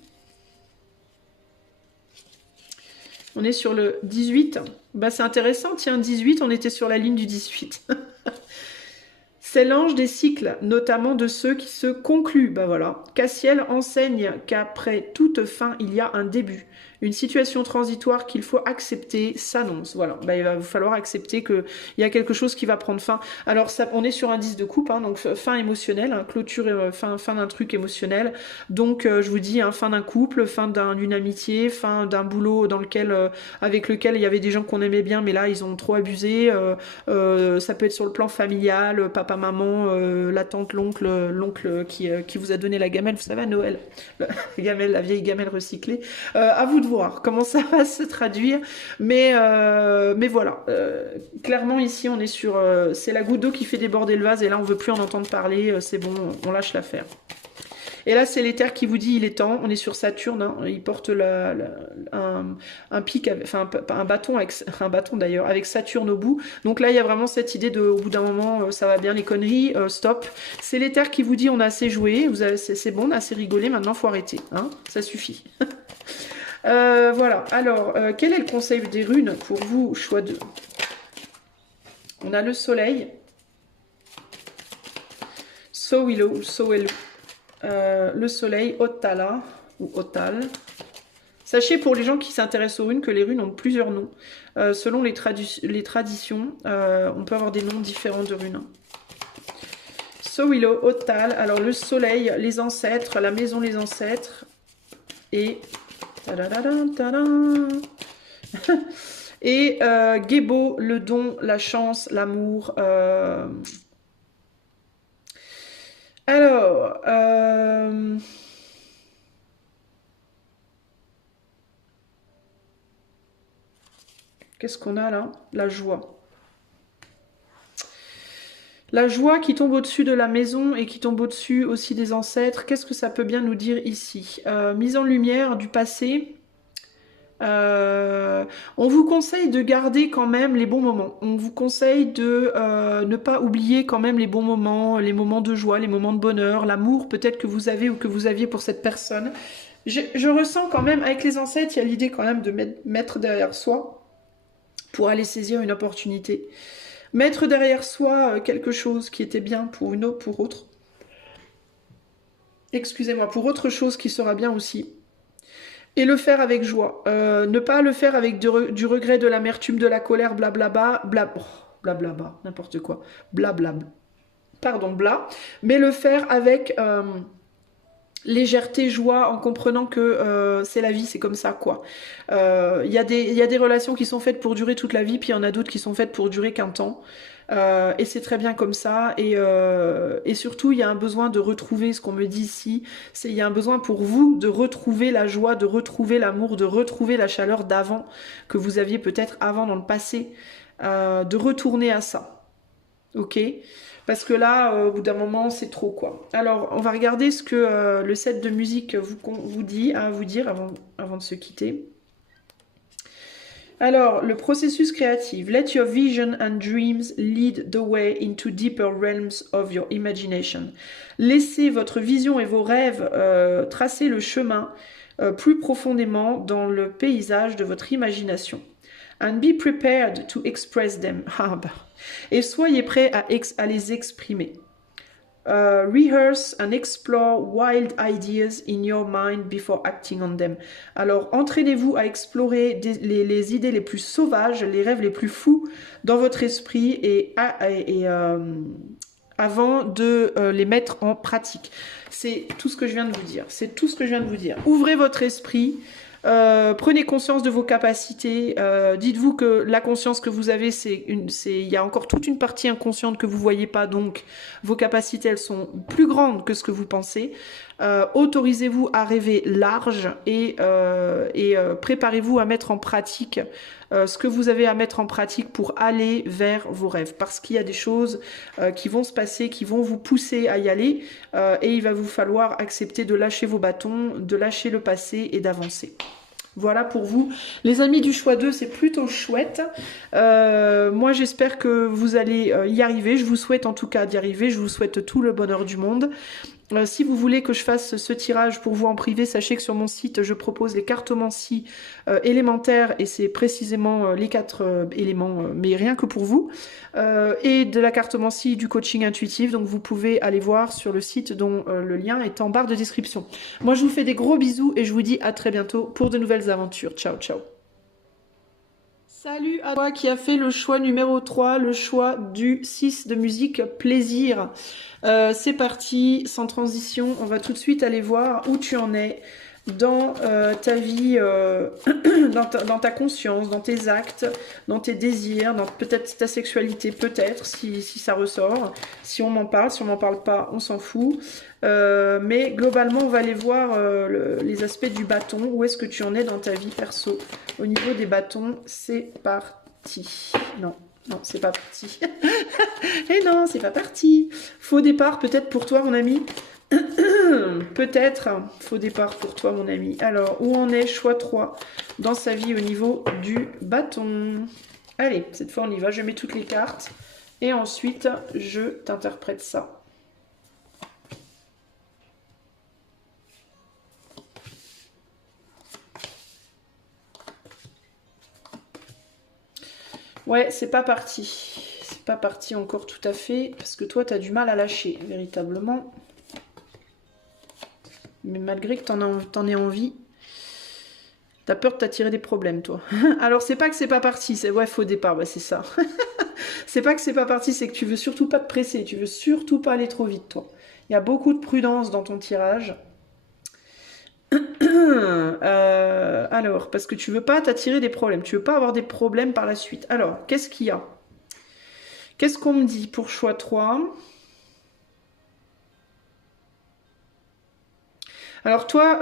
On est sur le 18. Bah, c'est intéressant, tiens, 18, on était sur la ligne du 18. C'est l'ange des cycles, notamment de ceux qui se concluent. Bah voilà. Cassiel enseigne qu'après toute fin, il y a un début. Une situation transitoire qu'il faut accepter s'annonce. Voilà. Bah, il va falloir accepter qu'il y a quelque chose qui va prendre fin. Alors, ça, on est sur un 10 de coupe, hein, donc fin émotionnelle, hein, clôture, fin d'un truc émotionnel. Donc, je vous dis, hein, fin d'un couple, fin d'une amitié, fin d'un boulot dans lequel, avec lequel il y avait des gens qu'on aimait bien, mais là, ils ont trop abusé. Ça peut être sur le plan familial, papa, maman, la tante, l'oncle qui vous a donné la gamelle, vous savez, à Noël, la gamelle, la vieille gamelle recyclée. À vous de voir comment ça va se traduire, mais voilà. Clairement ici, on est sur, c'est la goutte d'eau qui fait déborder le vase, et là, on veut plus en entendre parler. C'est bon, on lâche l'affaire. Et là, c'est l'éther qui vous dit il est temps. On est sur Saturne. Hein, il porte un pic, enfin un bâton d'ailleurs, avec Saturne au bout. Donc là, il y a vraiment cette idée de, au bout d'un moment, ça va bien les conneries, stop. C'est l'éther qui vous dit on a assez joué, c'est bon, on a assez rigolé. Maintenant, faut arrêter. Hein, ça suffit. Voilà. Alors, quel est le conseil des runes pour vous, choix 2? On a le soleil. Soilo, Soelo. Le soleil, Otala ou Otal. Sachez pour les gens qui s'intéressent aux runes que les runes ont plusieurs noms. Selon les traditions, on peut avoir des noms différents de runes. Soilo, Otal, alors le soleil, les ancêtres, la maison, les ancêtres, et... et Gebo, le don, la chance, l'amour... Alors, qu'est-ce qu'on a là? La joie. La joie qui tombe au-dessus de la maison et qui tombe au-dessus aussi des ancêtres. Qu'est-ce que ça peut bien nous dire ici? Mise en lumière du passé. On vous conseille de garder quand même les bons moments. On vous conseille de ne pas oublier quand même les bons moments, les moments de joie, les moments de bonheur, l'amour peut-être que vous avez ou que vous aviez pour cette personne. Je ressens quand même, avec les ancêtres, il y a l'idée quand même de mettre derrière soi pour aller saisir une opportunité. Mettre derrière soi quelque chose qui était bien pour une autre, pour autre. Excusez-moi, pour autre chose qui sera bien aussi. Et le faire avec joie. Ne pas le faire avec du regret, de l'amertume, de la colère, blablabla, blablabla, n'importe quoi. Blablabla. Pardon, bla. Mais le faire avec légèreté, joie, en comprenant que c'est la vie, c'est comme ça, quoi. Il y a des relations qui sont faites pour durer toute la vie, puis il y en a d'autres qui sont faites pour durer qu'un temps. Et c'est très bien comme ça, et surtout il y a un besoin de retrouver ce qu'on me dit ici, il y a un besoin pour vous de retrouver la joie, de retrouver l'amour, de retrouver la chaleur d'avant, que vous aviez peut-être avant dans le passé, de retourner à ça, ok? Parce que là, au bout d'un moment, c'est trop, quoi. Alors, on va regarder ce que le set de musique vous dit, à vous dire avant de se quitter. Alors, le processus créatif. Let your vision and dreams lead the way into deeper realms of your imagination. Laissez votre vision et vos rêves tracer le chemin plus profondément dans le paysage de votre imagination. And be prepared to express them. Et soyez prêts à les exprimer. Rehearse and explore wild ideas in your mind before acting on them. Alors, entraînez-vous à explorer les idées les plus sauvages, les rêves les plus fous dans votre esprit avant de les mettre en pratique. C'est tout ce que je viens de vous dire. C'est tout ce que je viens de vous dire. Ouvrez votre esprit. Prenez conscience de vos capacités. Dites-vous que la conscience que vous avez, il y a encore toute une partie inconsciente que vous voyez pas, donc vos capacités, elles sont plus grandes que ce que vous pensez. Autorisez-vous à rêver large et préparez-vous à mettre en pratique ce que vous avez à mettre en pratique pour aller vers vos rêves. Parce qu'il y a des choses qui vont se passer, qui vont vous pousser à y aller, et il va vous falloir accepter de lâcher vos bâtons, de lâcher le passé et d'avancer. Voilà pour vous. Les amis du choix 2, c'est plutôt chouette. Moi, j'espère que vous allez y arriver. Je vous souhaite en tout cas d'y arriver. Je vous souhaite tout le bonheur du monde. Si vous voulez que je fasse ce tirage pour vous en privé, sachez que sur mon site, je propose les cartomancies élémentaires et c'est précisément les 4 éléments, mais rien que pour vous, et de la cartomancie du coaching intuitif. Donc vous pouvez aller voir sur le site dont le lien est en barre de description. Moi, je vous fais des gros bisous et je vous dis à très bientôt pour de nouvelles aventures. Ciao, ciao. Salut à toi qui a fait le choix numéro 3, le choix du 6 de musique plaisir. C'est parti, sans transition, on va tout de suite aller voir où tu en es dans ta vie, dans ta conscience, dans tes actes, dans tes désirs, dans peut-être ta sexualité, peut-être, si ça ressort. Si on m'en parle, si on m'en parle pas, on s'en fout. Mais globalement, on va aller voir les aspects du bâton. Où est-ce que tu en es dans ta vie perso? Au niveau des bâtons, c'est parti. Non, c'est pas parti. Et non, c'est pas parti. Faux départ peut-être pour toi, mon ami. Peut-être faux départ pour toi, mon ami. Alors, où en est choix 3 dans sa vie au niveau du bâton? Allez, cette fois on y va. Je mets toutes les cartes. Et ensuite, je t'interprète ça. Ouais, c'est pas parti. C'est pas parti encore tout à fait. Parce que toi, t'as du mal à lâcher, véritablement. Mais malgré que t'en aies envie, t'as peur de t'attirer des problèmes, toi. Alors, c'est pas que c'est pas parti. C'est ouais, faux départ, bah, c'est ça. C'est pas que c'est pas parti, c'est que tu veux surtout pas te presser. Tu veux surtout pas aller trop vite, toi. Il y a beaucoup de prudence dans ton tirage. Alors, parce que tu veux pas t'attirer des problèmes, tu veux pas avoir des problèmes par la suite. Alors, qu'est-ce qu'il y a? Qu'est-ce qu'on me dit pour choix 3? Alors toi,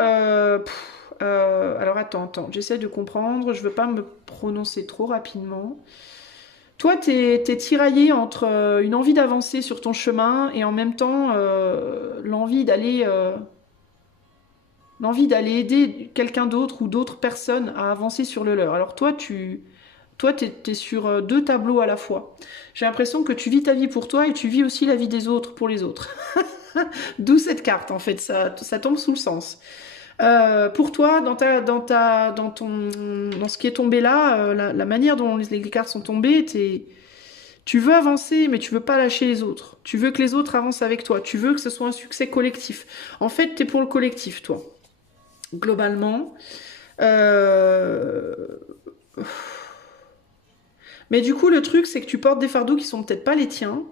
alors attends, j'essaie de comprendre, je veux pas me prononcer trop rapidement. Toi, t'es tiraillé entre une envie d'avancer sur ton chemin et en même temps l'envie d'aller aider quelqu'un d'autre ou d'autres personnes à avancer sur le leur. Alors toi, t'es sur 2 tableaux à la fois. J'ai l'impression que tu vis ta vie pour toi et tu vis aussi la vie des autres pour les autres. D'où cette carte, en fait, ça tombe sous le sens. Pour toi, dans ce qui est tombé là, la manière dont les cartes sont tombées, tu veux avancer, mais tu veux pas lâcher les autres. Tu veux que les autres avancent avec toi. Tu veux que ce soit un succès collectif. En fait, t'es pour le collectif, toi. Globalement. Mais du coup, le truc, c'est que tu portes des fardeaux qui sont peut-être pas les tiens.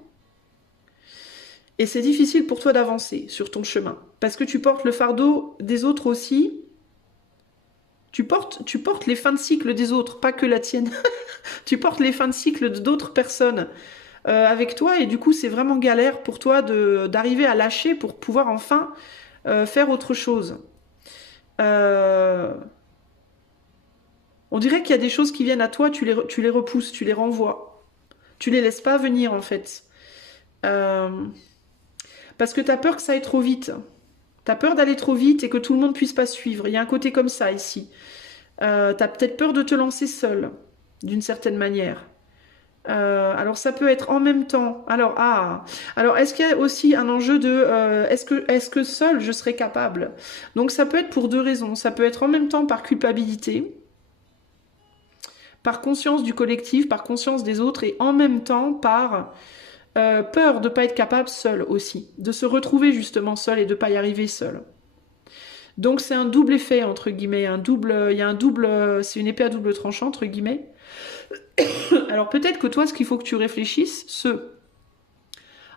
Et c'est difficile pour toi d'avancer sur ton chemin. Parce que tu portes le fardeau des autres aussi. Tu portes les fins de cycle des autres, pas que la tienne. Tu portes les fins de cycle d'autres personnes avec toi. Et du coup, c'est vraiment galère pour toi d'arriver à lâcher pour pouvoir enfin faire autre chose. On dirait qu'il y a des choses qui viennent à toi, tu les repousses, tu les renvoies. Tu les laisses pas venir, en fait. Parce que tu as peur que ça aille trop vite. Tu as peur d'aller trop vite et que tout le monde puisse pas suivre. Il y a un côté comme ça ici. Tu as peut-être peur de te lancer seul, d'une certaine manière. Alors ça peut être en même temps. Alors est-ce qu'il y a aussi un enjeu de est-ce que seul je serais capable? Donc ça peut être pour 2 raisons. Ça peut être en même temps par culpabilité, par conscience du collectif, par conscience des autres et en même temps par peur de ne pas être capable seul aussi, de se retrouver justement seul et de ne pas y arriver seul. Donc c'est un double effet entre guillemets, c'est une épée à double tranchant entre guillemets. Alors peut-être que toi, ce qu'il faut que tu réfléchisses,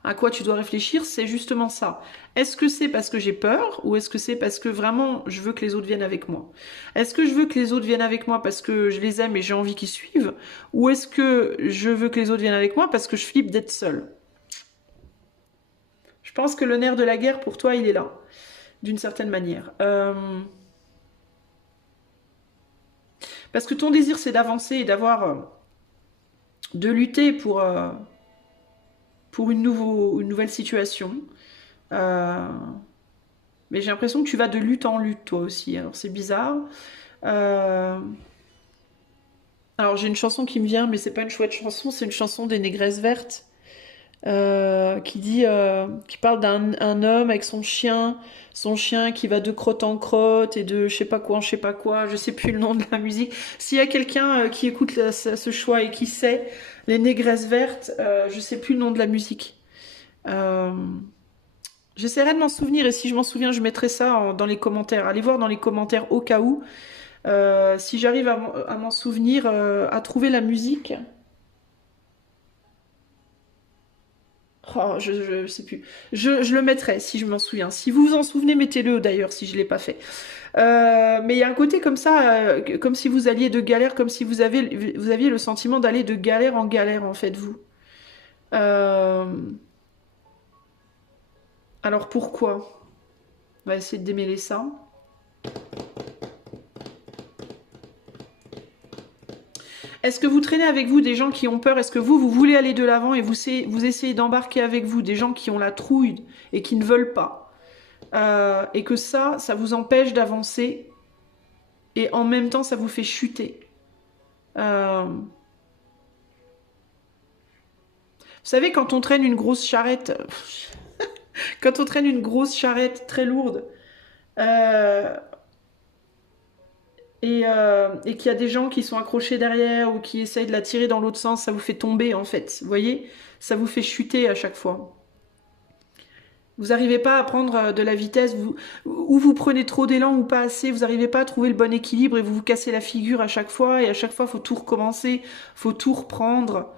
à quoi tu dois réfléchir, c'est justement ça. Est-ce que c'est parce que j'ai peur ou est-ce que c'est parce que vraiment je veux que les autres viennent avec moi? Est-ce que je veux que les autres viennent avec moi parce que je les aime et j'ai envie qu'ils suivent? Ou est-ce que je veux que les autres viennent avec moi parce que je flippe d'être seule? Je pense que le nerf de la guerre pour toi, il est là, d'une certaine manière. Parce que ton désir, c'est d'avancer et de lutter pour une nouvelle situation. Mais j'ai l'impression que tu vas de lutte en lutte, toi aussi. Alors, c'est bizarre. Alors, j'ai une chanson qui me vient, mais c'est pas une chouette chanson, c'est une chanson des Négresses Vertes. qui parle d'un homme avec son chien qui va de crotte en crotte et de je sais pas quoi en je sais pas quoi, je sais plus le nom de la musique. S'il y a quelqu'un qui écoute ce choix et qui sait, les négresses vertes, je sais plus le nom de la musique. Euh, J'essaierai de m'en souvenir et si je m'en souviens, je mettrai ça dans les commentaires. Allez voir dans les commentaires au cas où. Si j'arrive à m'en souvenir, à trouver la musique. Oh, je sais plus. Je le mettrai si je m'en souviens. Si vous vous en souvenez, mettez-le d'ailleurs si je l'ai pas fait. Mais il y a un côté comme ça, comme si vous alliez de galère, comme si vous aviez le sentiment d'aller de galère en galère en fait vous. Euh, alors pourquoi? On va essayer de démêler ça. Est-ce que vous traînez avec vous des gens qui ont peur? Est-ce que vous voulez aller de l'avant et vous essayez d'embarquer avec vous des gens qui ont la trouille et qui ne veulent pas? Et que ça vous empêche d'avancer et en même temps ça vous fait chuter. Vous savez, quand on traîne une grosse charrette, quand on traîne une grosse charrette très lourde, euh, et qu'il y a des gens qui sont accrochés derrière ou qui essayent de la tirer dans l'autre sens, ça vous fait tomber en fait. Vous voyez? Ça vous fait chuter à chaque fois. Vous n'arrivez pas à prendre de la vitesse, ou vous prenez trop d'élan ou pas assez, vous n'arrivez pas à trouver le bon équilibre et vous vous cassez la figure à chaque fois, et à chaque fois, il faut tout recommencer, faut tout reprendre.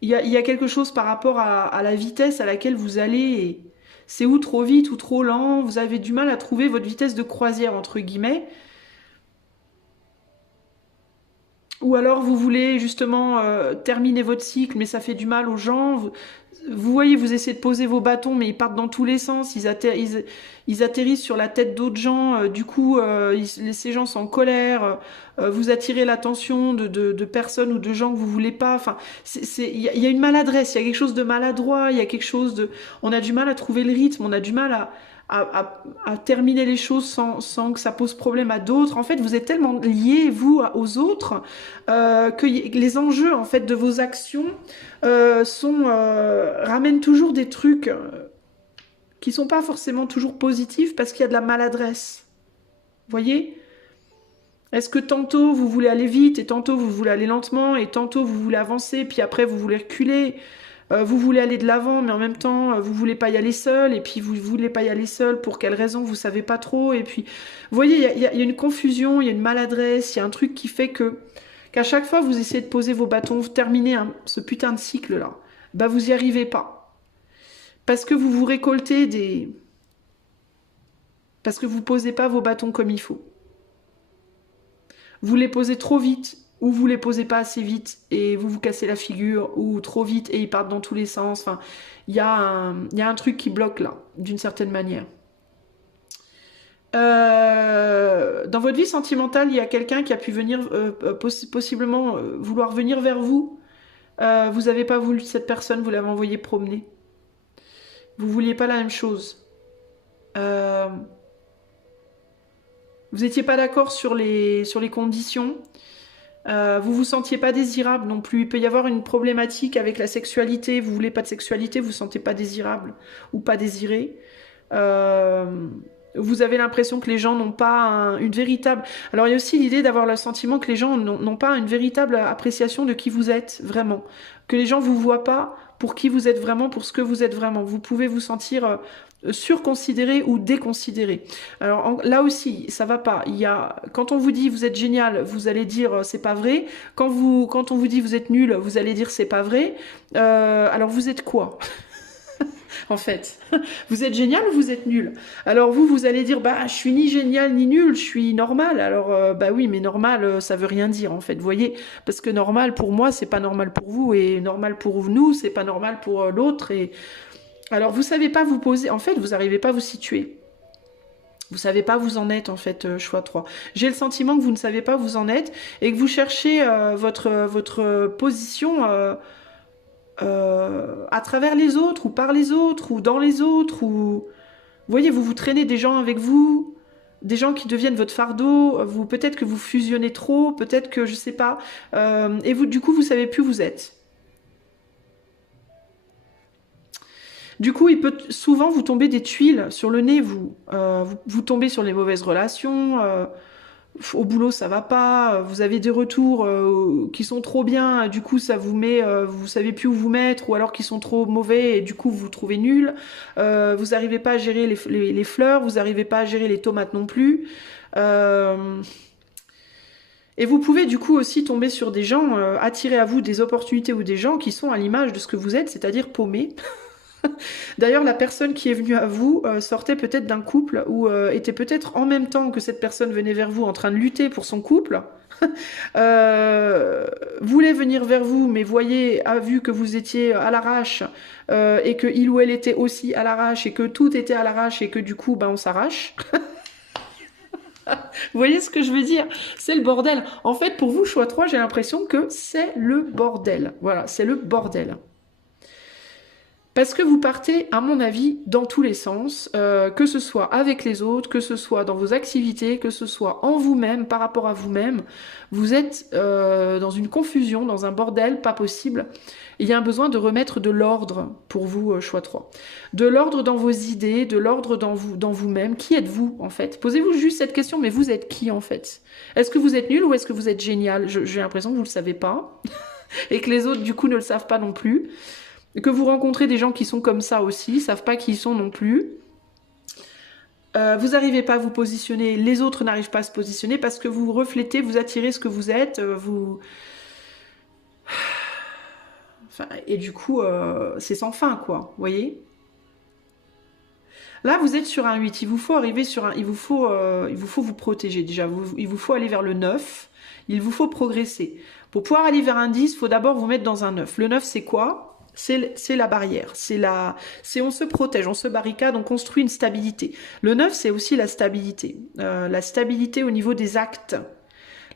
Il y a quelque chose par rapport à la vitesse à laquelle vous allez, et c'est ou trop vite ou trop lent, vous avez du mal à trouver votre vitesse de croisière, entre guillemets, ou alors vous voulez justement terminer votre cycle, mais ça fait du mal aux gens. Vous voyez, vous essayez de poser vos bâtons, mais ils partent dans tous les sens. Ils atterrissent sur la tête d'autres gens. Du coup, ces gens sont en colère. Vous attirez l'attention de personnes ou de gens que vous voulez pas. Enfin, il y a une maladresse. Il y a quelque chose de maladroit. Il y a quelque chose de. On a du mal à trouver le rythme. On a du mal à terminer les choses sans que ça pose problème à d'autres. En fait, vous êtes tellement liés, vous, aux autres, que les enjeux, en fait, de vos actions ramènent toujours des trucs qui sont pas forcément toujours positifs parce qu'il y a de la maladresse. Vous voyez? Est-ce que tantôt vous voulez aller vite et tantôt vous voulez aller lentement et tantôt vous voulez avancer puis après vous voulez reculer? Vous voulez aller de l'avant, mais en même temps, vous voulez pas y aller seul, et puis vous voulez pas y aller seul, pour quelle raison, vous savez pas trop, et puis, vous voyez, il y a une confusion, il y a une maladresse, il y a un truc qui fait qu'à chaque fois, vous essayez de poser vos bâtons, vous terminez ce putain de cycle-là, bah vous y arrivez pas. Parce que vous vous récoltez parce que vous posez pas vos bâtons comme il faut. Vous les posez trop vite, ou vous les posez pas assez vite et vous vous cassez la figure, ou trop vite et ils partent dans tous les sens. Enfin, il y a un truc qui bloque là, d'une certaine manière. Dans votre vie sentimentale, il y a quelqu'un qui a pu venir, possiblement vouloir venir vers vous. Vous n'avez pas voulu cette personne, vous l'avez envoyé promener. Vous vouliez pas la même chose. Euh, vous n'étiez pas d'accord sur sur les conditions. Vous vous sentiez pas désirable non plus. Il peut y avoir une problématique avec la sexualité. Vous voulez pas de sexualité, vous vous sentez pas désirable ou pas désiré. Euh, Vous avez l'impression que les gens n'ont pas une véritable. Alors il y a aussi l'idée d'avoir le sentiment que les gens n'ont pas une véritable appréciation de qui vous êtes vraiment. Que les gens vous voient pas pour qui vous êtes vraiment, pour ce que vous êtes vraiment. Vous pouvez vous sentir surconsidéré ou déconsidéré. Alors là aussi, ça va pas. Quand on vous dit vous êtes génial, vous allez dire c'est pas vrai. Quand on vous dit vous êtes nul, vous allez dire c'est pas vrai. Alors vous êtes quoi? En fait, vous êtes génial ou vous êtes nul? Alors vous allez dire bah je suis ni génial ni nul, je suis normal. Alors bah oui, mais normal, ça veut rien dire en fait. Vous voyez, parce que normal pour moi c'est pas normal pour vous et normal pour nous c'est pas normal pour l'autre. Et alors vous savez pas vous poser. En fait, vous n'arrivez pas à vous situer. Vous savez pas où vous en êtes en fait, choix 3. J'ai le sentiment que vous ne savez pas où vous en êtes et que vous cherchez votre position à travers les autres ou par les autres ou dans les autres ou vous voyez, vous vous traînez des gens avec vous, des gens qui deviennent votre fardeau, vous peut-être que vous fusionnez trop, peut-être que je sais pas, et vous du coup vous savez plus où vous êtes. Du coup, il peut souvent vous tomber des tuiles sur le nez, vous tombez sur les mauvaises relations, au boulot ça va pas, vous avez des retours qui sont trop bien, du coup ça vous met, vous savez plus où vous mettre, ou alors qui sont trop mauvais et du coup vous vous trouvez nul, vous n'arrivez pas à gérer les fleurs, vous n'arrivez pas à gérer les tomates non plus. Et vous pouvez du coup aussi tomber sur des gens, attirer à vous des opportunités ou des gens qui sont à l'image de ce que vous êtes, c'est-à-dire paumés. D'ailleurs, la personne qui est venue à vous sortait peut-être d'un couple ou était peut-être en même temps que cette personne venait vers vous en train de lutter pour son couple, voulait venir vers vous, mais a vu que vous étiez à l'arrache et que il ou elle était aussi à l'arrache et que tout était à l'arrache et que du coup, ben, on s'arrache. Vous voyez ce que je veux dire? C'est le bordel. En fait, pour vous, choix 3, j'ai l'impression que c'est le bordel. Voilà, c'est le bordel. Parce que vous partez, à mon avis, dans tous les sens, que ce soit avec les autres, que ce soit dans vos activités, que ce soit en vous-même, par rapport à vous-même. Vous êtes dans une confusion, dans un bordel pas possible. Il y a un besoin de remettre de l'ordre pour vous, choix 3. De l'ordre dans vos idées, de l'ordre dans vous-même. Qui êtes-vous, en fait? Posez-vous juste cette question, mais vous êtes qui, en fait? Est-ce que vous êtes nul ou est-ce que vous êtes génial? J'ai l'impression que vous ne le savez pas. Et que les autres, du coup, ne le savent pas non plus. Que vous rencontrez des gens qui sont comme ça aussi, savent pas qui ils sont non plus. Vous n'arrivez pas à vous positionner, les autres n'arrivent pas à se positionner parce que vous reflétez, vous attirez ce que vous êtes, Enfin, et du coup, c'est sans fin, quoi, vous voyez? Là, vous êtes sur un 8, il vous faut arriver sur un... il vous faut vous protéger déjà, il vous faut aller vers le 9, il vous faut progresser. Pour pouvoir aller vers un 10, il faut d'abord vous mettre dans un 9. Le 9, c'est quoi? C'est la barrière, c'est on se protège, on se barricade, on construit une stabilité. Le 9, c'est aussi la stabilité au niveau des actes.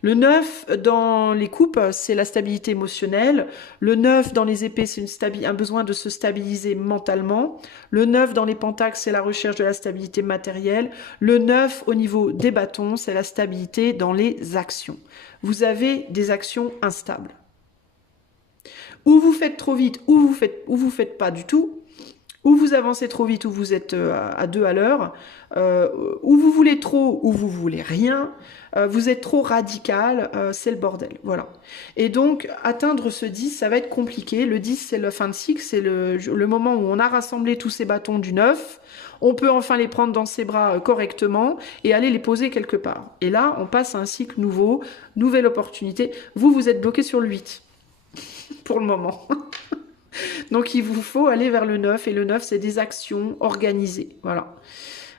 Le 9 dans les coupes, c'est la stabilité émotionnelle. Le 9 dans les épées, c'est un besoin de se stabiliser mentalement. Le 9 dans les pentacles, c'est la recherche de la stabilité matérielle. Le 9 au niveau des bâtons, c'est la stabilité dans les actions. Vous avez des actions instables. Ou vous faites trop vite, ou vous faites pas du tout, ou vous avancez trop vite, ou vous êtes à 2 à l'heure, ou vous voulez trop, ou vous voulez rien, vous êtes trop radical, c'est le bordel, voilà. Et donc, atteindre ce 10, ça va être compliqué. Le 10, c'est la fin de cycle, c'est le moment où on a rassemblé tous ces bâtons du 9, on peut enfin les prendre dans ses bras correctement et aller les poser quelque part. Et là, on passe à un cycle nouveau, nouvelle opportunité. Vous êtes bloqué sur le 8. Pour le moment. Donc il vous faut aller vers le 9 et le 9 c'est des actions organisées. Voilà.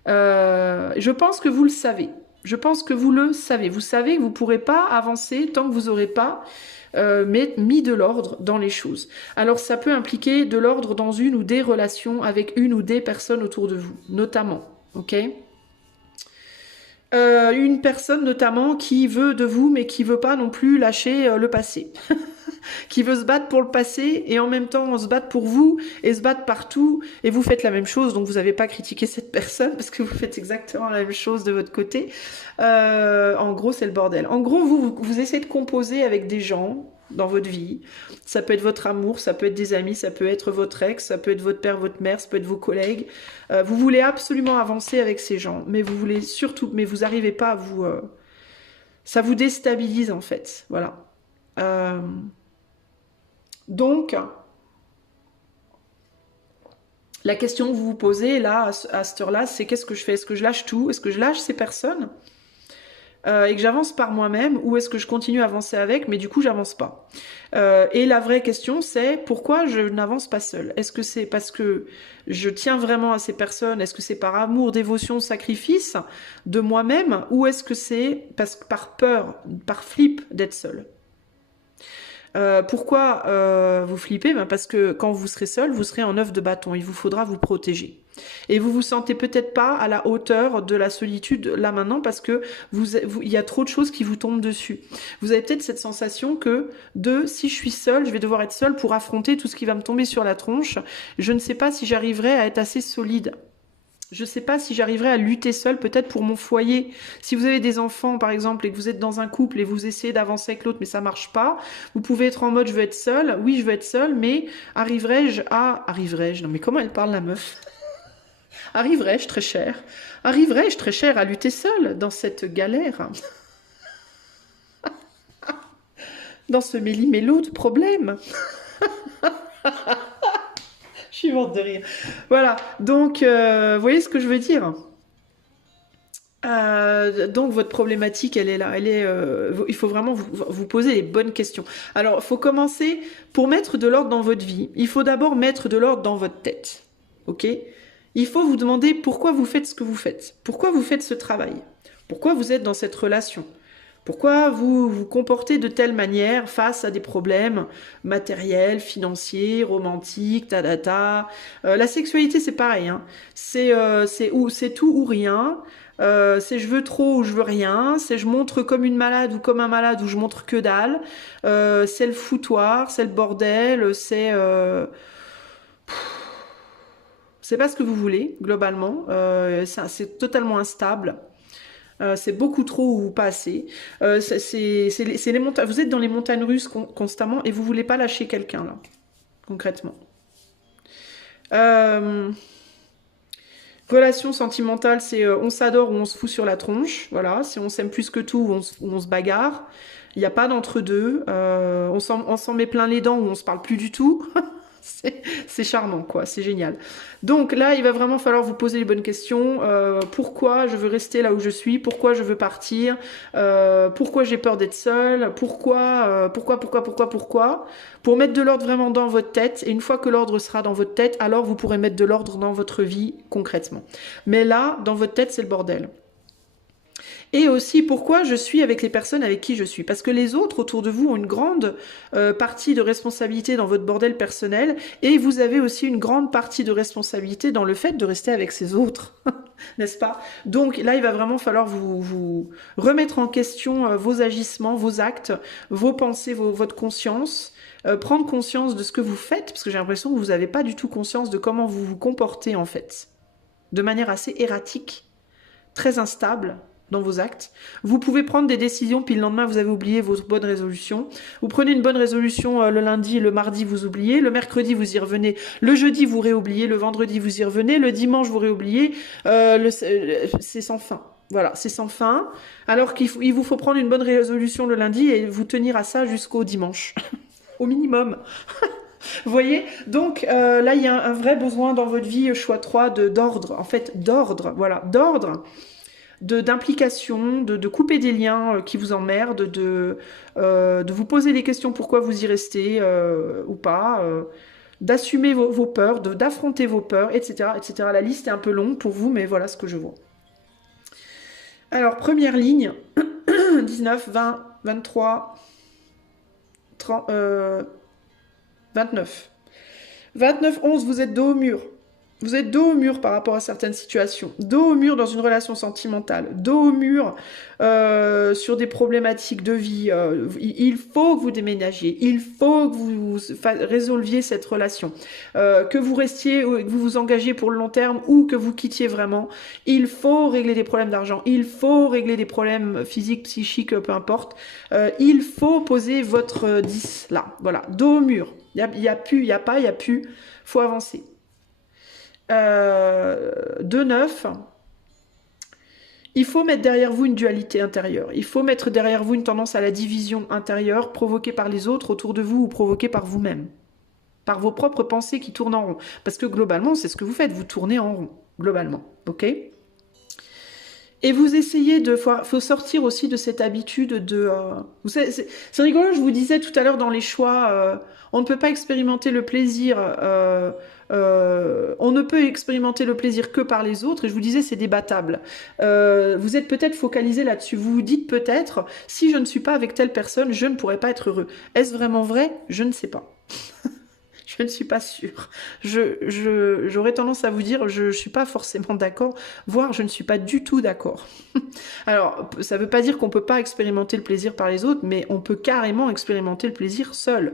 Je pense que vous le savez. Je pense que vous le savez. Vous savez que vous ne pourrez pas avancer tant que vous n'aurez pas mis de l'ordre dans les choses. Alors ça peut impliquer de l'ordre dans une ou des relations avec une ou des personnes autour de vous, notamment. Ok ? Une personne notamment qui veut de vous mais qui veut pas non plus lâcher le passé. Qui veut se battre pour le passé et en même temps se battre pour vous et se battre partout et vous faites la même chose, donc vous n'avez pas critiqué cette personne parce que vous faites exactement la même chose de votre côté. En gros, c'est le bordel. En gros, vous essayez de composer avec des gens dans votre vie. Ça peut être votre amour, ça peut être des amis, ça peut être votre ex, ça peut être votre père, votre mère, ça peut être vos collègues. Vous voulez absolument avancer avec ces gens, mais vous voulez surtout, mais vous n'arrivez pas à vous... ça vous déstabilise en fait, voilà. Donc, la question que vous vous posez là, à cette heure-là, c'est qu'est-ce que je fais? Est-ce que je lâche tout? Est-ce que je lâche ces personnes et que j'avance par moi-même? Ou est-ce que je continue à avancer avec, mais du coup, j'avance pas? Et la vraie question, c'est pourquoi je n'avance pas seule? Est-ce que c'est parce que je tiens vraiment à ces personnes? Est-ce que c'est par amour, dévotion, sacrifice de moi-même? Ou est-ce que c'est par peur, par flip d'être seule? Pourquoi vous flippez? Parce que quand vous serez seul, vous serez en 9 de bâton. Il vous faudra vous protéger. Et vous vous sentez peut-être pas à la hauteur de la solitude là maintenant parce que il y a trop de choses qui vous tombent dessus. Vous avez peut-être cette sensation que si je suis seule, je vais devoir être seule pour affronter tout ce qui va me tomber sur la tronche. Je ne sais pas si j'arriverai à être assez solide. je sais pas si j'arriverai à lutter seule, peut-être pour mon foyer. Si vous avez des enfants, par exemple, et que vous êtes dans un couple et vous essayez d'avancer avec l'autre, mais ça marche pas, vous pouvez être en mode je veux être seule. Oui, je veux être seule, mais arriverai-je? Non, mais comment elle parle, la meuf? Arriverai-je très cher? Arriverai-je très cher à lutter seule dans cette galère? Dans ce méli-mélo de problèmes? Je suis morte de rire. Voilà, donc, vous voyez ce que je veux dire? Donc votre problématique, elle est là. Il faut vraiment vous poser les bonnes questions. Alors, il faut commencer, pour mettre de l'ordre dans votre vie, il faut d'abord mettre de l'ordre dans votre tête. Ok? Il faut vous demander pourquoi vous faites ce que vous faites. Pourquoi vous faites ce travail. Pourquoi vous êtes dans cette relation. Pourquoi vous vous comportez de telle manière face à des problèmes matériels, financiers, romantiques, la sexualité, c'est pareil. Hein. C'est tout ou rien. C'est je veux trop ou je veux rien. C'est je montre comme une malade ou comme un malade ou je montre que dalle. C'est le foutoir, c'est le bordel, c'est pas ce que vous voulez, globalement. C'est totalement instable. C'est beaucoup trop ou pas assez. C'est les montagnes. Vous êtes dans les montagnes russes constamment et vous voulez pas lâcher quelqu'un là, concrètement. Relation sentimentale, c'est on s'adore ou on se fout sur la tronche. Voilà, si on s'aime plus que tout ou on se bagarre. Il n'y a pas d'entre-deux. On s'en met plein les dents ou on se parle plus du tout. C'est charmant, quoi. C'est génial. Donc là, il va vraiment falloir vous poser les bonnes questions. Pourquoi je veux rester là où je suis? Pourquoi je veux partir? Pourquoi j'ai peur d'être seule? Pourquoi? Pour mettre de l'ordre vraiment dans votre tête. Et une fois que l'ordre sera dans votre tête, alors vous pourrez mettre de l'ordre dans votre vie concrètement. Mais là, dans votre tête, c'est le bordel. Et aussi pourquoi je suis avec les personnes avec qui je suis. Parce que les autres autour de vous ont une grande partie de responsabilité dans votre bordel personnel et vous avez aussi une grande partie de responsabilité dans le fait de rester avec ces autres. N'est-ce pas? Donc là, il va vraiment falloir vous remettre en question vos agissements, vos actes, vos pensées, votre conscience. Prendre conscience de ce que vous faites, parce que j'ai l'impression que vous n'avez pas du tout conscience de comment vous vous comportez en fait. De manière assez erratique, très instable dans vos actes. Vous pouvez prendre des décisions, puis le lendemain, vous avez oublié vos bonnes résolutions. Vous prenez une bonne résolution le lundi, le mardi, vous oubliez. Le mercredi, vous y revenez. Le jeudi, vous réoubliez. Le vendredi, vous y revenez. Le dimanche, vous réoubliez. C'est sans fin. Voilà, c'est sans fin. Alors qu'il vous faut prendre une bonne résolution le lundi et vous tenir à ça jusqu'au dimanche. Au minimum. Vous voyez? Donc là, il y a un vrai besoin dans votre vie, choix 3, d'ordre. En fait, d'ordre. Voilà, d'ordre. D'implication, de couper des liens qui vous emmerdent, de vous poser les questions pourquoi vous y restez ou pas, d'assumer vos peurs, d'affronter vos peurs, etc., etc. La liste est un peu longue pour vous, mais voilà ce que je vois. Alors, première ligne, 19, 20, 23, 30, 29. 29, 11, vous êtes dos au mur. Vous êtes dos au mur par rapport à certaines situations, dos au mur dans une relation sentimentale, dos au mur sur des problématiques de vie. Il faut que vous déménagiez, il faut que vous résolviez cette relation, que vous restiez, que vous vous engagiez pour le long terme ou que vous quittiez vraiment. Il faut régler des problèmes d'argent, il faut régler des problèmes physiques, psychiques, peu importe. Il faut poser votre 10 là, voilà, dos au mur. Il y a plus, faut avancer. 2-9, il faut mettre derrière vous une dualité intérieure. Il faut mettre derrière vous une tendance à la division intérieure provoquée par les autres autour de vous ou provoquée par vous-même. Par vos propres pensées qui tournent en rond. Parce que globalement, c'est ce que vous faites, vous tournez en rond, globalement. Ok ? Et vous essayez faut sortir aussi de cette habitude de... c'est rigolo, je vous disais tout à l'heure dans les choix, on ne peut pas expérimenter le plaisir... on ne peut expérimenter le plaisir que par les autres, et je vous disais, c'est débattable. Vous êtes peut-être focalisé là-dessus. Vous vous dites peut-être, si je ne suis pas avec telle personne, je ne pourrais pas être heureux. Est-ce vraiment vrai? Je ne sais pas. Je ne suis pas sûre. J'aurais tendance à vous dire, je ne suis pas forcément d'accord, voire je ne suis pas du tout d'accord. Alors, ça ne veut pas dire qu'on ne peut pas expérimenter le plaisir par les autres, mais on peut carrément expérimenter le plaisir seul.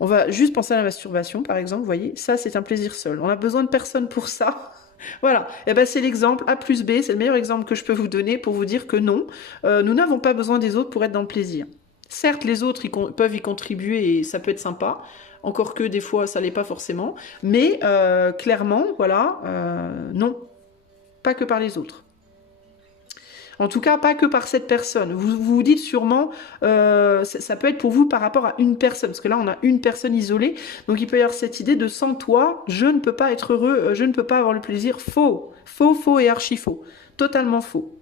On va juste penser à la masturbation, par exemple, vous voyez, ça c'est un plaisir seul. On a besoin de personne pour ça. Voilà, et ben c'est l'exemple A plus B, c'est le meilleur exemple que je peux vous donner pour vous dire que non, nous n'avons pas besoin des autres pour être dans le plaisir. Certes, les autres peuvent y contribuer et ça peut être sympa, encore que des fois ça l'est pas forcément, mais clairement, voilà, non, pas que par les autres. En tout cas, pas que par cette personne. Vous vous dites sûrement, ça peut être pour vous par rapport à une personne, parce que là, on a une personne isolée, donc il peut y avoir cette idée de sans toi, je ne peux pas être heureux, je ne peux pas avoir le plaisir. Faux, faux, faux et archi faux. Totalement faux.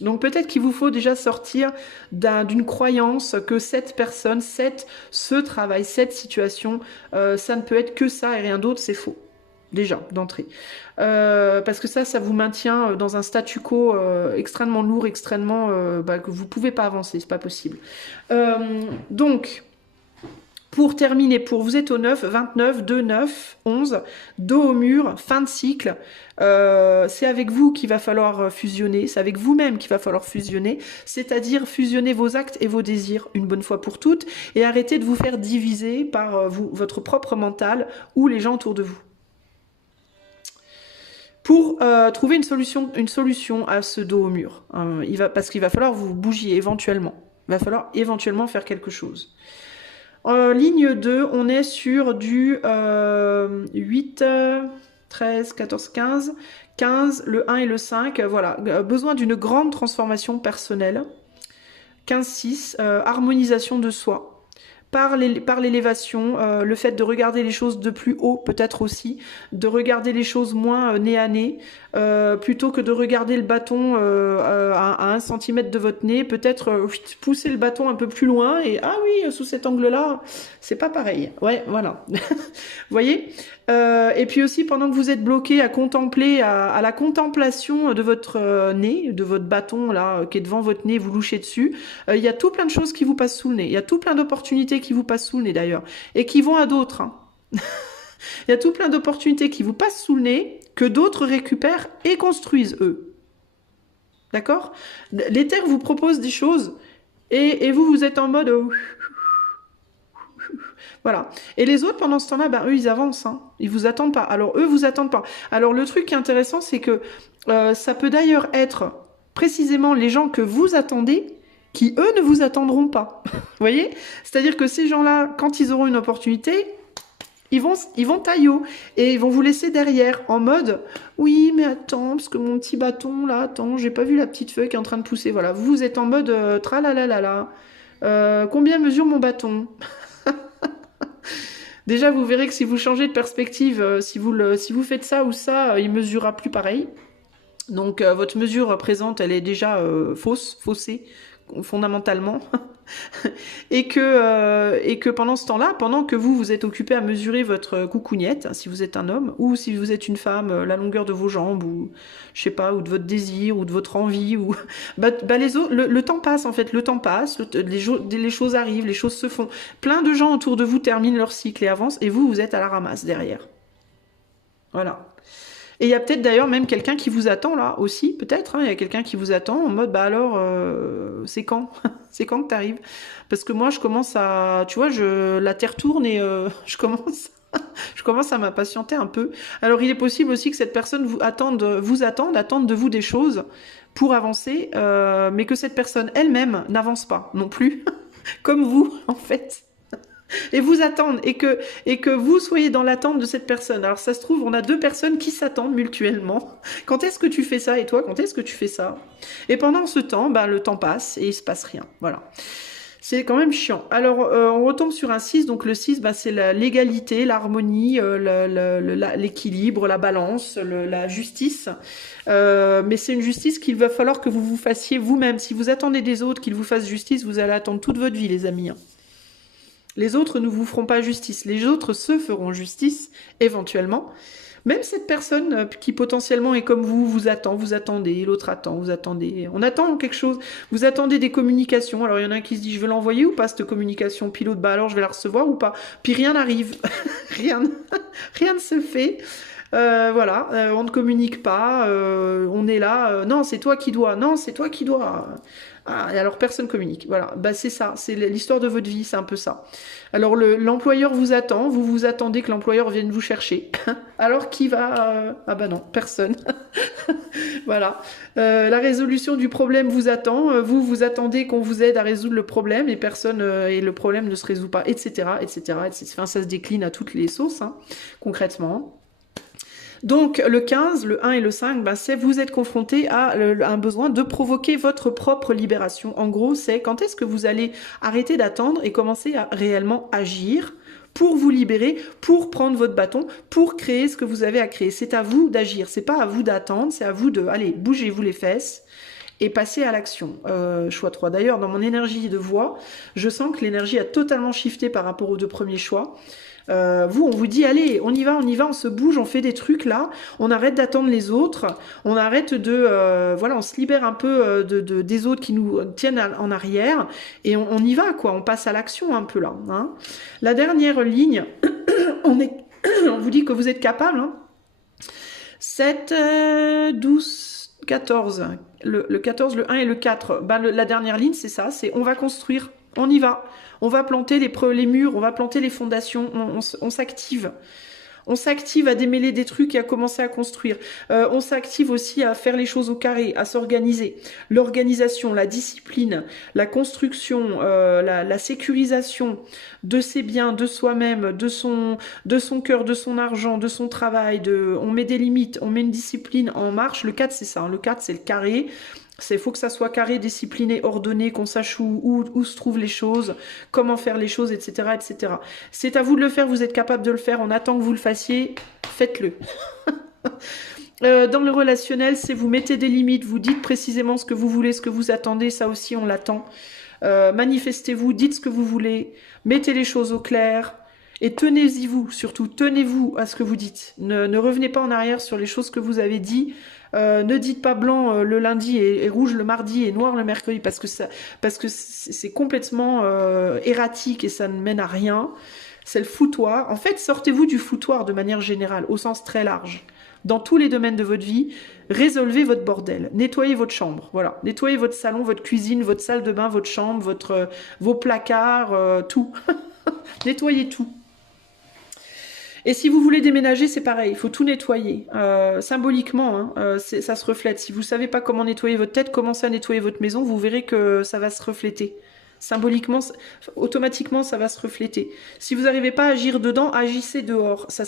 Donc peut-être qu'il vous faut déjà sortir d'une croyance que cette personne, ce travail, cette situation, ça ne peut être que ça et rien d'autre, c'est faux. Déjà, d'entrée. Parce que ça vous maintient dans un statu quo extrêmement lourd, extrêmement... que vous pouvez pas avancer, c'est pas possible. Donc, pour terminer, vous êtes au 9, 29, 2, 9, 11, dos au mur, fin de cycle. C'est avec vous qu'il va falloir fusionner, c'est avec vous-même qu'il va falloir fusionner, c'est-à-dire fusionner vos actes et vos désirs une bonne fois pour toutes et arrêter de vous faire diviser par votre propre mental ou les gens autour de vous. Pour trouver une solution à ce dos au mur, parce qu'il va falloir vous bouger éventuellement. Il va falloir éventuellement faire quelque chose. Ligne 2, on est sur du 8, 13, 14, 15, 15, le 1 et le 5. Voilà, besoin d'une grande transformation personnelle. 15, 6, harmonisation de soi. Par l'élévation, le fait de regarder les choses de plus haut, peut-être aussi, de regarder les choses moins nez à nez, plutôt que de regarder le bâton à 1 centimètre de votre nez, peut-être pousser le bâton un peu plus loin, et ah oui, sous cet angle-là, c'est pas pareil. Ouais, voilà. Vous voyez et puis aussi, pendant que vous êtes bloqué à contempler, à la contemplation de votre nez, de votre bâton là, qui est devant votre nez, vous louchez dessus, il y a tout plein de choses qui vous passent sous le nez. Il y a tout plein d'opportunités qui vous passent sous le nez d'ailleurs, et qui vont à d'autres. Hein. Il y a tout plein d'opportunités qui vous passent sous le nez, que d'autres récupèrent et construisent, eux. D'accord? L'éther vous propose des choses, et vous êtes en mode... Voilà. Et les autres, pendant ce temps-là, eux, ils avancent. Hein. Ils vous attendent pas. Alors, eux, vous attendent pas. Alors, le truc qui est intéressant, c'est que ça peut d'ailleurs être précisément les gens que vous attendez qui, eux, ne vous attendront pas. Vous voyez? C'est-à-dire que ces gens-là, quand ils auront une opportunité, ils vont taillot et ils vont vous laisser derrière en mode « Oui, mais attends, parce que mon petit bâton, là, attends, j'ai pas vu la petite feuille qui est en train de pousser. » Voilà, vous êtes en mode « Tralalala, combien mesure mon bâton ?» Déjà, vous verrez que si vous changez de perspective, si vous faites ça ou ça, il mesurera plus pareil. Donc, votre mesure présente, elle est déjà faussée, fondamentalement. et que pendant ce temps-là, pendant que vous êtes occupé à mesurer votre coucougnette, si vous êtes un homme, ou si vous êtes une femme, la longueur de vos jambes, ou je sais pas, ou de votre désir, ou de votre envie, ou les autres, le temps passe en fait, le temps passe, les choses arrivent, les choses se font. Plein de gens autour de vous terminent leur cycle et avancent, et vous êtes à la ramasse derrière. Voilà. Et il y a peut-être d'ailleurs même quelqu'un qui vous attend là aussi, peut-être, hein, il y a quelqu'un qui vous attend en mode, alors, c'est quand c'est quand que t'arrives? Parce que moi, je commence à, tu vois, la terre tourne et je commence à m'impatienter un peu. Alors, il est possible aussi que cette personne attende de vous des choses pour avancer, mais que cette personne elle-même n'avance pas non plus, comme vous, en fait. Et vous attendre, et que vous soyez dans l'attente de cette personne. Alors ça se trouve, on a deux personnes qui s'attendent mutuellement. Quand est-ce que tu fais ça? Et toi, quand est-ce que tu fais ça? Et pendant ce temps, le temps passe et il se passe rien. Voilà. C'est quand même chiant. Alors, on retombe sur un 6. Donc le 6, c'est l'égalité, l'harmonie, l'équilibre, la balance, la justice. Mais c'est une justice qu'il va falloir que vous vous fassiez vous-même. Si vous attendez des autres qu'ils vous fassent justice, vous allez attendre toute votre vie, les amis. Hein. Les autres ne vous feront pas justice. Les autres se feront justice, éventuellement. Même cette personne qui potentiellement est comme vous attend, vous attendez, l'autre attend, vous attendez. On attend quelque chose. Vous attendez des communications. Alors, il y en a un qui se dit, je veux l'envoyer ou pas, cette communication? Puis l'autre, alors, je vais la recevoir ou pas? Puis rien n'arrive. rien ne se fait. Voilà, on ne communique pas. On est là. Non, c'est toi qui dois. Non, c'est toi qui dois. Ah, et alors personne communique. Voilà, bah, c'est ça, c'est l'histoire de votre vie, c'est un peu ça. Alors l'employeur vous attend, vous vous attendez que l'employeur vienne vous chercher. Alors qui va... Ah bah non, personne. Voilà. La résolution du problème vous attend, vous vous attendez qu'on vous aide à résoudre le problème et personne et le problème ne se résout pas, etc., etc., etc. Enfin, ça se décline à toutes les sauces, hein, concrètement. Donc le 15, le 1 et le 5, ben, c'est vous êtes confronté à un besoin de provoquer votre propre libération. En gros, c'est quand est-ce que vous allez arrêter d'attendre et commencer à réellement agir pour vous libérer, pour prendre votre bâton, pour créer ce que vous avez à créer. C'est à vous d'agir, c'est pas à vous d'attendre, c'est à vous de, allez, bougez-vous les fesses et passer à l'action. Choix 3. D'ailleurs, dans mon énergie de voix, je sens que l'énergie a totalement shifté par rapport aux 2 premiers choix. Vous, on vous dit, allez, on y va, on se bouge, on fait des trucs là, on arrête d'attendre les autres, on arrête de... voilà, on se libère un peu des autres qui nous tiennent en arrière, et on y va, quoi, on passe à l'action un peu là. Hein. La dernière ligne, on vous dit que vous êtes capable, hein. 7, 12, 14, le 14, le 1 et le 4, ben, la dernière ligne, c'est ça, c'est on va construire, on y va. On va planter les murs, on va planter les fondations, on s'active. On s'active à démêler des trucs et à commencer à construire. On s'active aussi à faire les choses au carré, à s'organiser. L'organisation, la discipline, la construction, la sécurisation de ses biens, de soi-même, de son cœur, de son argent, de son travail. On met des limites, on met une discipline en marche. Le 4, c'est ça. Hein. Le 4, c'est le carré. Il faut que ça soit carré, discipliné, ordonné, qu'on sache où se trouvent les choses, comment faire les choses, etc., etc. C'est à vous de le faire, vous êtes capable de le faire, on attend que vous le fassiez, faites-le. Dans le relationnel, c'est vous mettez des limites, vous dites précisément ce que vous voulez, ce que vous attendez, ça aussi on l'attend. Manifestez-vous, dites ce que vous voulez, mettez les choses au clair. Et tenez-y vous, surtout, tenez-vous à ce que vous dites. Ne revenez pas en arrière sur les choses que vous avez dit. Ne dites pas blanc le lundi et rouge le mardi et noir le mercredi parce que c'est complètement erratique et ça ne mène à rien. C'est le foutoir. En fait, sortez-vous du foutoir de manière générale, au sens très large. Dans tous les domaines de votre vie, résolvez votre bordel, nettoyez votre chambre, voilà, nettoyez votre salon, votre cuisine, votre salle de bain, votre chambre, vos placards, tout. Nettoyez tout. Et si vous voulez déménager, c'est pareil, il faut tout nettoyer. Symboliquement, hein, ça se reflète. Si vous ne savez pas comment nettoyer votre tête, commencez à nettoyer votre maison, vous verrez que ça va se refléter. Symboliquement, automatiquement, ça va se refléter. Si vous n'arrivez pas à agir dedans, agissez dehors. Ça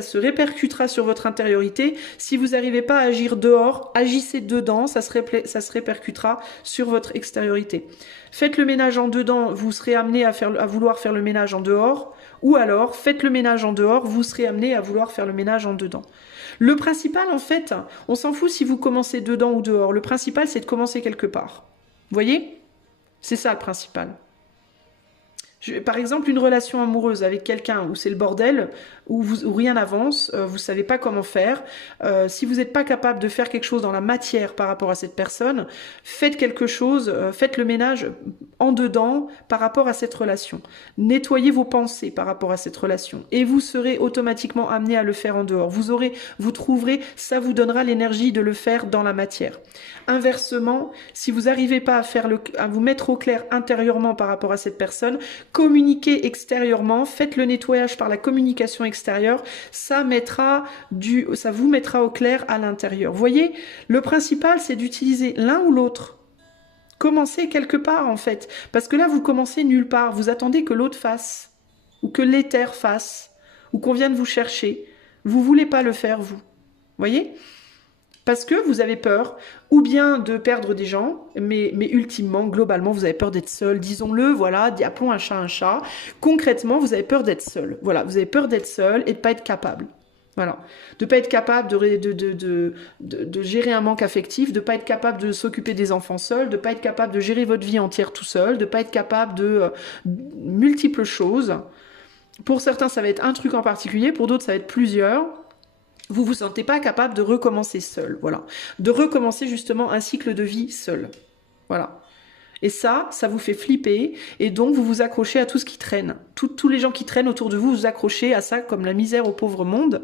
se répercutera sur votre intériorité. Si vous n'arrivez pas à agir dehors, agissez dedans, ça se répercutera sur votre extériorité. Faites le ménage en dedans, vous serez amené à vouloir faire le ménage en dehors, ou alors faites le ménage en dehors, vous serez amené à vouloir faire le ménage en dedans. Le principal, en fait, on s'en fout si vous commencez dedans ou dehors. Le principal, c'est de commencer quelque part. Vous voyez? C'est ça le principal. Par exemple, une relation amoureuse avec quelqu'un où c'est le bordel, où rien n'avance, vous ne savez pas comment faire. Si vous n'êtes pas capable de faire quelque chose dans la matière par rapport à cette personne, faites quelque chose, faites le ménage en dedans par rapport à cette relation. Nettoyez vos pensées par rapport à cette relation et vous serez automatiquement amené à le faire en dehors. Vous trouverez, ça vous donnera l'énergie de le faire dans la matière. Inversement, si vous n'arrivez pas à vous mettre au clair intérieurement par rapport à cette personne, communiquez extérieurement, faites le nettoyage par la communication extérieure, ça vous mettra au clair à l'intérieur. Vous voyez, le principal, c'est d'utiliser l'un ou l'autre. Commencez quelque part, en fait. Parce que là, vous commencez nulle part. Vous attendez que l'autre fasse, ou que l'éther fasse, ou qu'on vienne vous chercher. Vous ne voulez pas le faire, vous. Voyez ? Parce que vous avez peur, ou bien de perdre des gens, mais ultimement, globalement, vous avez peur d'être seul. Disons-le, voilà, appelons un chat un chat. Concrètement, vous avez peur d'être seul. Voilà, vous avez peur d'être seul et de ne pas être capable. Voilà. De ne pas être capable de gérer un manque affectif, de ne pas être capable de s'occuper des enfants seuls, de ne pas être capable de gérer votre vie entière tout seul, de ne pas être capable de multiples choses. Pour certains, ça va être un truc en particulier, pour d'autres, ça va être plusieurs. Vous ne vous sentez pas capable de recommencer seul, voilà. De recommencer justement un cycle de vie seul. Voilà. Et ça vous fait flipper, et donc vous vous accrochez à tout ce qui traîne. Tous les gens qui traînent autour de vous, vous accrochez à ça comme la misère au pauvre monde,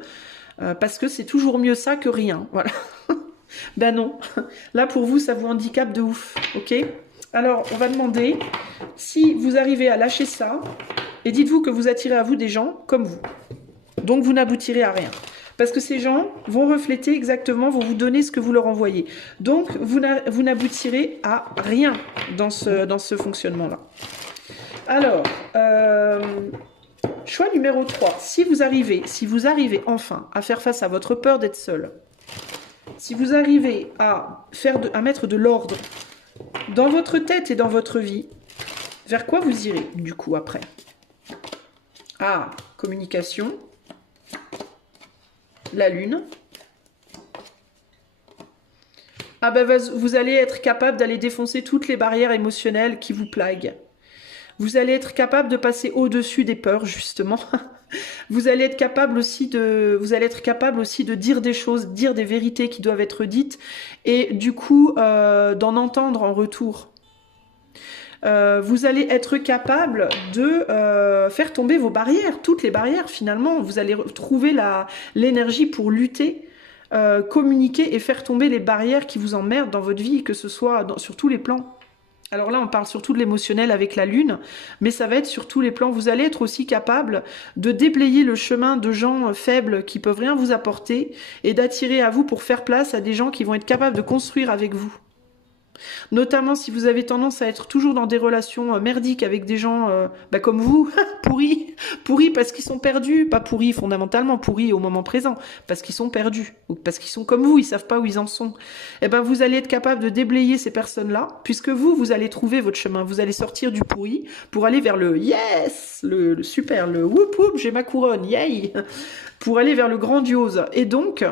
parce que c'est toujours mieux ça que rien, voilà. Ben non. Là, pour vous, ça vous handicape de ouf. Ok? Alors, on va demander si vous arrivez à lâcher ça. Et dites-vous que vous attirez à vous des gens comme vous. Donc, vous n'aboutirez à rien. Parce que ces gens vont refléter exactement, vont vous donner ce que vous leur envoyez. Donc, vous n'aboutirez à rien dans ce fonctionnement-là. Alors, choix numéro 3. Si vous arrivez enfin à faire face à votre peur d'être seul, si vous arrivez à mettre de l'ordre dans votre tête et dans votre vie, vers quoi vous irez du coup après? Ah, communication, la lune. Ah ben vous allez être capable d'aller défoncer toutes les barrières émotionnelles qui vous plaguent. Vous allez être capable de passer au-dessus des peurs, justement. Vous allez être capable aussi de dire des choses, dire des vérités qui doivent être dites, et du coup d'en entendre en retour. Vous allez être capable de faire tomber vos barrières, toutes les barrières finalement. Vous allez trouver l'énergie pour lutter, communiquer et faire tomber les barrières qui vous emmerdent dans votre vie, que ce soit sur tous les plans. Alors là, on parle surtout de l'émotionnel avec la lune, mais ça va être sur tous les plans. Vous allez être aussi capable de déblayer le chemin de gens faibles qui peuvent rien vous apporter et d'attirer à vous pour faire place à des gens qui vont être capables de construire avec vous. Notamment si vous avez tendance à être toujours dans des relations merdiques avec des gens comme vous, pourris parce qu'ils sont perdus, pas pourris fondamentalement, pourris au moment présent, parce qu'ils sont perdus, ou parce qu'ils sont comme vous, ils savent pas où ils en sont. Et ben vous allez être capable de déblayer ces personnes-là, puisque vous allez trouver votre chemin, vous allez sortir du pourri pour aller vers le yes, le super, le whoop whoop, j'ai ma couronne, yay, pour aller vers le grandiose. Et donc,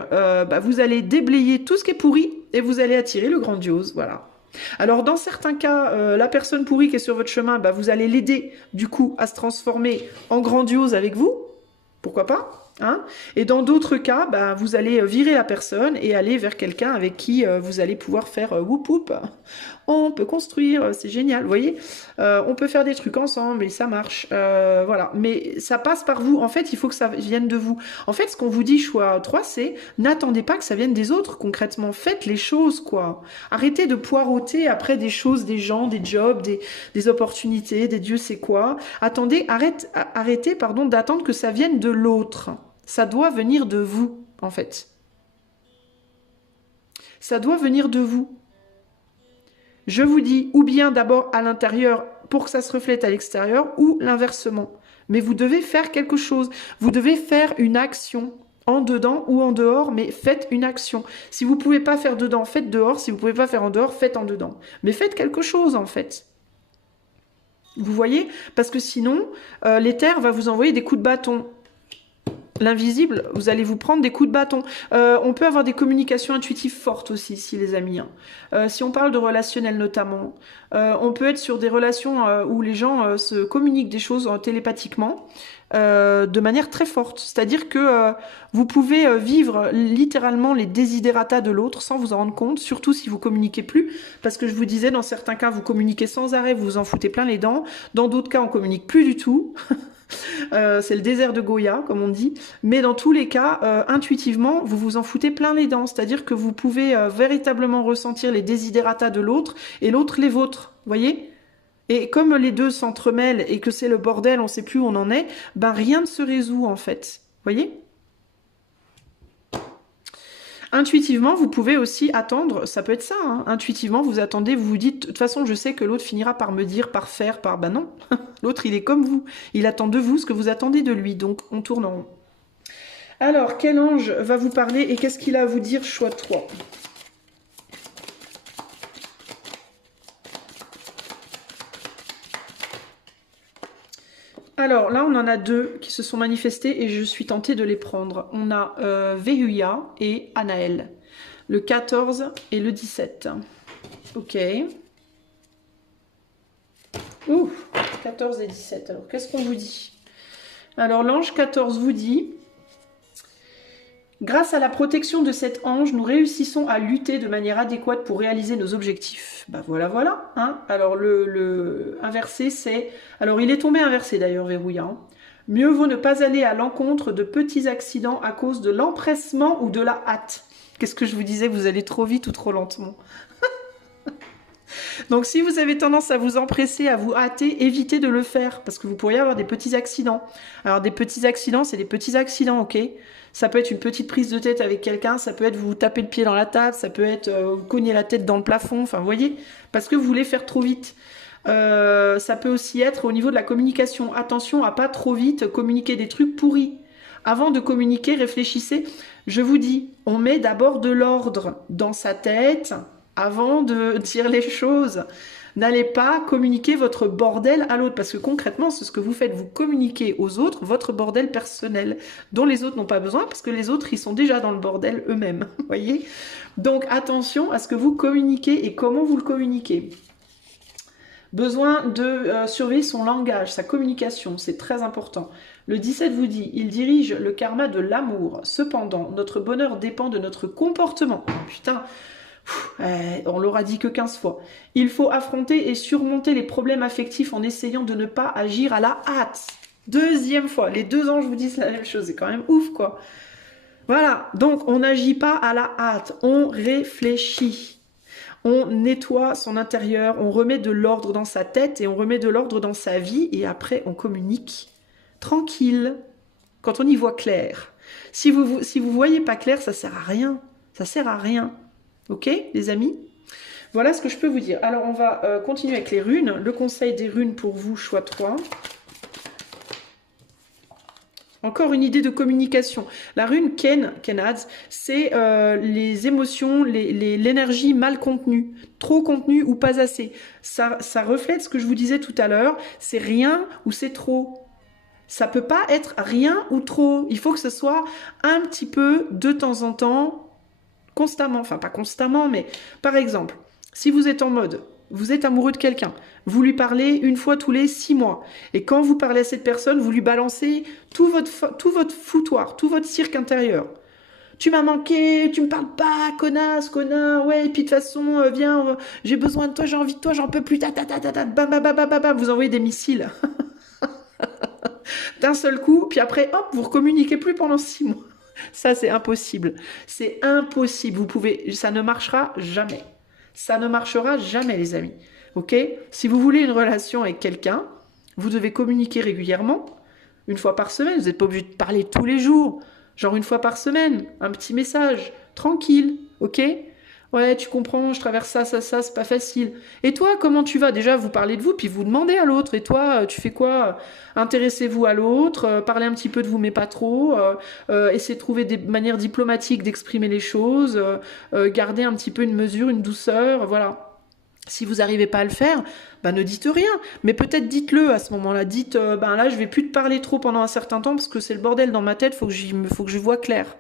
vous allez déblayer tout ce qui est pourri et vous allez attirer le grandiose, voilà. Alors dans certains cas, la personne pourrie qui est sur votre chemin, vous allez l'aider du coup à se transformer en grandiose avec vous, pourquoi pas, hein? Et dans d'autres cas, vous allez virer la personne et aller vers quelqu'un avec qui vous allez pouvoir faire whoop whoop. On peut construire, c'est génial, vous voyez, on peut faire des trucs ensemble et ça marche, voilà. Mais ça passe par vous, en fait, il faut que ça vienne de vous. En fait, ce qu'on vous dit, choix 3, c'est n'attendez pas que ça vienne des autres, concrètement, faites les choses, quoi. Arrêtez de poireauter après des choses, des gens, des jobs, des opportunités, des dieux c'est quoi. Arrêtez, d'attendre que ça vienne de l'autre. Ça doit venir de vous, en fait. Ça doit venir de vous. Je vous dis, ou bien d'abord à l'intérieur pour que ça se reflète à l'extérieur, ou l'inversement. Mais vous devez faire quelque chose. Vous devez faire une action, en dedans ou en dehors, mais faites une action. Si vous ne pouvez pas faire dedans, faites dehors. Si vous ne pouvez pas faire en dehors, faites en dedans. Mais faites quelque chose, en fait. Vous voyez? Parce que sinon, l'éther va vous envoyer des coups de bâton. L'invisible, vous allez vous prendre des coups de bâton. On peut avoir des communications intuitives fortes aussi, si les amis. Si on parle de relationnel notamment, on peut être sur des relations où les gens se communiquent des choses télépathiquement de manière très forte. C'est-à-dire que vous pouvez vivre littéralement les desiderata de l'autre sans vous en rendre compte, surtout si vous communiquez plus. Parce que je vous disais, dans certains cas, vous communiquez sans arrêt, vous vous en foutez plein les dents. Dans d'autres cas, on communique plus du tout. C'est le désert de Goya, comme on dit. Mais dans tous les cas, intuitivement, vous vous en foutez plein les dents. C'est-à-dire que vous pouvez véritablement ressentir les desiderata de l'autre et l'autre les vôtres. Voyez? Et comme les deux s'entremêlent et que c'est le bordel, on ne sait plus où on en est, rien ne se résout en fait. Voyez? Intuitivement, vous pouvez aussi attendre, ça peut être ça, hein. Intuitivement, vous attendez, vous vous dites, de toute façon, je sais que l'autre finira par me dire, par faire, non. L'autre, il est comme vous. Il attend de vous ce que vous attendez de lui, donc on tourne en rond. Alors, quel ange va vous parler et qu'est-ce qu'il a à vous dire, choix 3? Alors là, on en a deux qui se sont manifestés et je suis tentée de les prendre. On a Vehuya et Anaël, le 14 et le 17. Ok. Ouh, 14 et 17. Alors, qu'est-ce qu'on vous dit? Alors, l'ange 14 vous dit... Grâce à la protection de cet ange, nous réussissons à lutter de manière adéquate pour réaliser nos objectifs. Voilà. Hein. Alors le inversé, c'est... Alors il est tombé inversé d'ailleurs, Verrouilla. Hein. Mieux vaut ne pas aller à l'encontre de petits accidents à cause de l'empressement ou de la hâte. Qu'est-ce que je vous disais? Vous allez trop vite ou trop lentement. Donc si vous avez tendance à vous empresser, à vous hâter, évitez de le faire parce que vous pourriez avoir des petits accidents. Alors des petits accidents, c'est des petits accidents, ok? Ça peut être une petite prise de tête avec quelqu'un, ça peut être vous taper le pied dans la table, ça peut être vous cogner la tête dans le plafond, enfin vous voyez, parce que vous voulez faire trop vite. Ça peut aussi être au niveau de la communication. Attention à pas trop vite communiquer des trucs pourris. Avant de communiquer, réfléchissez. Je vous dis, on met d'abord de l'ordre dans sa tête avant de dire les choses. N'allez pas communiquer votre bordel à l'autre, parce que concrètement, c'est ce que vous faites, vous communiquez aux autres votre bordel personnel, dont les autres n'ont pas besoin, parce que les autres, ils sont déjà dans le bordel eux-mêmes, voyez. Donc attention à ce que vous communiquez et comment vous le communiquez. Besoin de surveiller son langage, sa communication, c'est très important. Le 17 vous dit, il dirige le karma de l'amour. Cependant, notre bonheur dépend de notre comportement. Oh, putain, on l'aura dit que 15 fois. Il faut affronter et surmonter les problèmes affectifs en essayant de ne pas agir à la hâte. Deuxième fois, les 2 anges vous disent la même chose, c'est quand même ouf quoi. Voilà, donc on n'agit pas à la hâte, on réfléchit. On nettoie son intérieur, on remet de l'ordre dans sa tête et on remet de l'ordre dans sa vie et après on communique tranquille quand on y voit clair. Si vous voyez pas clair, ça sert à rien. Ça sert à rien. Ok, les amis? Voilà ce que je peux vous dire. Alors on va continuer avec les runes. Le conseil des runes pour vous, choix 3. Encore une idée de communication. La rune Kenaz, c'est les émotions, l'énergie mal contenue, trop contenue ou pas assez. Ça reflète ce que je vous disais tout à l'heure, c'est rien ou c'est trop. Ça peut pas être rien ou trop. Il faut que ce soit un petit peu de temps en temps, constamment. Enfin, pas constamment, mais par exemple, si vous êtes en mode, vous êtes amoureux de quelqu'un, vous lui parlez une fois tous les 6 mois. Et quand vous parlez à cette personne, vous lui balancez tout votre foutoir, tout votre cirque intérieur. Tu m'as manqué, tu me parles pas, connasse, connard, ouais, et puis de toute façon, viens, j'ai besoin de toi, j'ai envie de toi, j'en peux plus, ta, bam, bam, bam, bam, bam, bam, vous envoyez des missiles. D'un seul coup, puis après, hop, vous ne communiquez plus pendant 6 mois. Ça, c'est impossible. C'est impossible. Vous pouvez, ça ne marchera jamais. Ça ne marchera jamais, les amis. Ok? Si vous voulez une relation avec quelqu'un, vous devez communiquer régulièrement, une fois par semaine. Vous n'êtes pas obligé de parler tous les jours. Genre une fois par semaine, un petit message, tranquille, ok? Ouais, tu comprends, je traverse ça, c'est pas facile. Et toi, comment tu vas? Déjà, vous parlez de vous, puis vous demandez à l'autre. Et toi, tu fais quoi? Intéressez-vous à l'autre, parlez un petit peu de vous, mais pas trop. Essayez de trouver des manières diplomatiques d'exprimer les choses. Gardez un petit peu une mesure, une douceur, voilà. Si vous n'arrivez pas à le faire, ben ne dites rien. Mais peut-être dites-le à ce moment-là. Dites, ben là, je vais plus te parler trop pendant un certain temps parce que c'est le bordel dans ma tête, faut que je vois clair.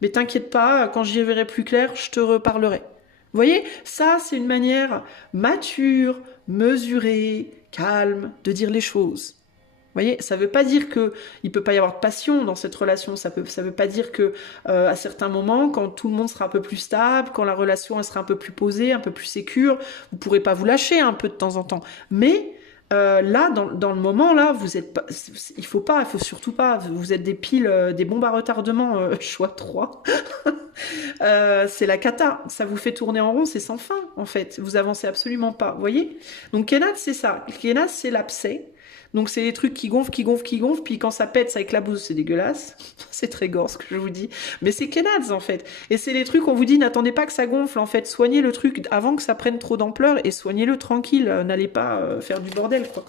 Mais t'inquiète pas, quand j'y verrai plus clair, je te reparlerai. Vous voyez, ça, c'est une manière mature, mesurée, calme de dire les choses. Vous voyez, ça ne veut pas dire qu'il ne peut pas y avoir de passion dans cette relation. Ça veut pas dire que à certains moments, quand tout le monde sera un peu plus stable, quand la relation elle sera un peu plus posée, un peu plus sécure, vous ne pourrez pas vous lâcher un peu de temps en temps. Mais là, dans le moment, là, vous êtes pas, il faut surtout pas, vous êtes des piles, des bombes à retardement, choix 3. C'est la cata, ça vous fait tourner en rond, c'est sans fin, en fait. Vous avancez absolument pas, vous voyez? Donc, Kenaz, c'est ça. Kenaz, c'est l'abcès. Donc, c'est les trucs qui gonflent, puis quand ça pète, ça éclabousse, c'est dégueulasse. C'est très gore, ce que je vous dis. Mais c'est Kenaz, en fait. Et c'est les trucs, on vous dit, n'attendez pas que ça gonfle, en fait. Soignez le truc avant que ça prenne trop d'ampleur et soignez-le tranquille. N'allez pas faire du bordel, quoi.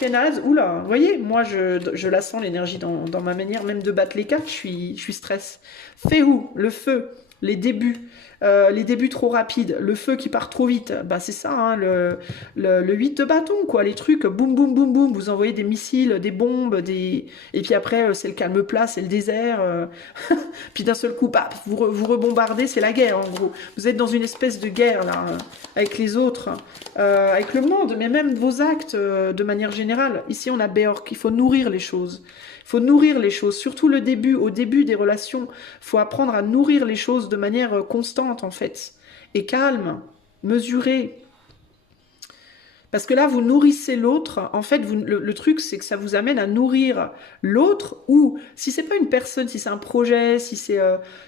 Kenaz, oula, vous voyez, moi, je la sens, l'énergie, dans ma manière même de battre les cartes, je suis stress. Féhu, le feu, les débuts trop rapides, le feu qui part trop vite, bah c'est ça, hein, le 8 de bâton, quoi, les trucs, boum, boum, boum, boum, vous envoyez des missiles, des bombes, et puis après, c'est le calme plat, c'est le désert, puis d'un seul coup, bah, vous rebombardez, c'est la guerre, en gros. Vous êtes dans une espèce de guerre, là, avec les autres, avec le monde, mais même vos actes, de manière générale. Ici, on a Beork, il faut nourrir les choses. Il faut nourrir les choses, surtout au début des relations. Il faut apprendre à nourrir les choses de manière constante, en fait. Et calme, mesurée. Parce que là, vous nourrissez l'autre. En fait, le truc, c'est que ça vous amène à nourrir l'autre. Ou si c'est pas une personne, si c'est un projet, si c'est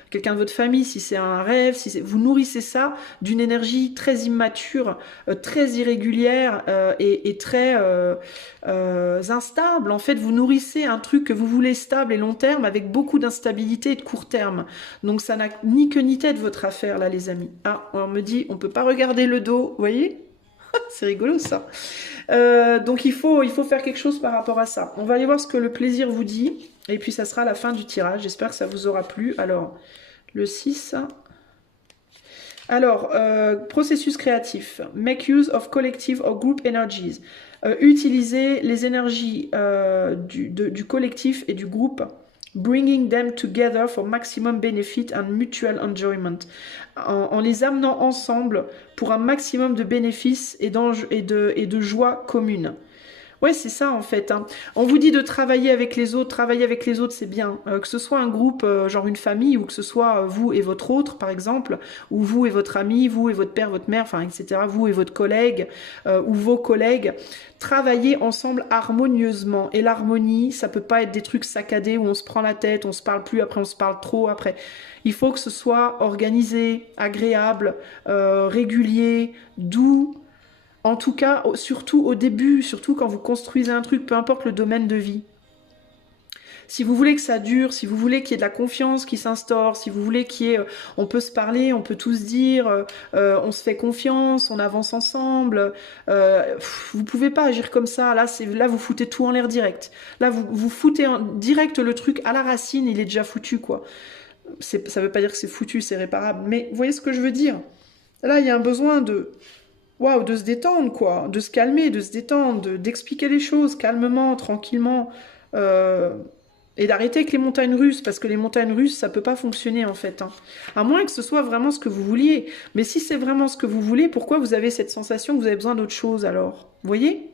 quelqu'un de votre famille, si c'est un rêve, vous nourrissez ça d'une énergie très immature, très irrégulière et très instable. En fait, vous nourrissez un truc que vous voulez stable et long terme avec beaucoup d'instabilité et de court terme. Donc ça n'a ni queue ni tête votre affaire là, les amis. Ah, on me dit, on peut pas regarder le dos, vous voyez? C'est rigolo ça. Donc il faut faire quelque chose par rapport à ça. On va aller voir ce que le plaisir vous dit. Et puis ça sera la fin du tirage. J'espère que ça vous aura plu. Alors, le 6. Alors, processus créatif. Make use of collective or group energies. Utilisez les énergies du collectif et du groupe. Bringing them together for maximum benefit and mutual enjoyment. En les amenant ensemble pour un maximum de bénéfices et de joie commune. Ouais, c'est ça en fait. Hein. On vous dit de travailler avec les autres c'est bien. Que ce soit un groupe, genre une famille, ou que ce soit vous et votre autre, par exemple, ou vous et votre ami, vous et votre père, votre mère, enfin, etc., vous et votre collègue, ou vos collègues, travailler ensemble harmonieusement. Et l'harmonie, ça peut pas être des trucs saccadés où on se prend la tête, on se parle plus, après on se parle trop, après. Il faut que ce soit organisé, agréable, régulier, doux. En tout cas, surtout au début, surtout quand vous construisez un truc, peu importe le domaine de vie. Si vous voulez que ça dure, si vous voulez qu'il y ait de la confiance qui s'instaure, si vous voulez qu'il y ait, on peut se parler, on peut tout se dire, on se fait confiance, on avance ensemble. Vous pouvez pas agir comme ça. Là, vous foutez tout en l'air direct. Là, vous foutez direct le truc à la racine, il est déjà foutu, quoi. Ça veut pas dire que c'est foutu, c'est réparable. Mais vous voyez ce que je veux dire? Là, il y a un besoin de... Waouh, de se détendre, quoi, de se calmer, de se détendre, d'expliquer les choses calmement, tranquillement, et d'arrêter avec les montagnes russes, parce que les montagnes russes, ça peut pas fonctionner, en fait. Hein. À moins que ce soit vraiment ce que vous vouliez. Mais si c'est vraiment ce que vous voulez, pourquoi vous avez cette sensation que vous avez besoin d'autre chose, alors? Vous voyez?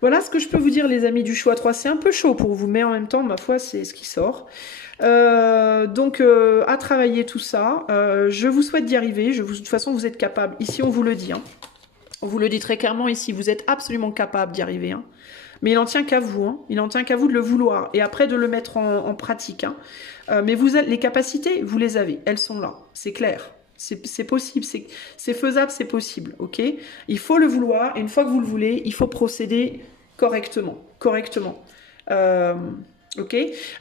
Voilà ce que je peux vous dire, les amis du choix 3. C'est un peu chaud pour vous, mais en même temps, ma foi, c'est ce qui sort. Donc, à travailler tout ça. Je vous souhaite d'y arriver. De toute façon, vous êtes capable. Ici, on vous le dit. Hein. On vous le dit très clairement ici. Vous êtes absolument capable d'y arriver. Hein. Mais il n'en tient qu'à vous. Hein. Il n'en tient qu'à vous de le vouloir. Et après, de le mettre en pratique. Hein. Mais les capacités, vous les avez. Elles sont là. C'est clair. C'est possible, c'est faisable, c'est possible, ok? Il faut le vouloir, et une fois que vous le voulez, il faut procéder correctement. Ok?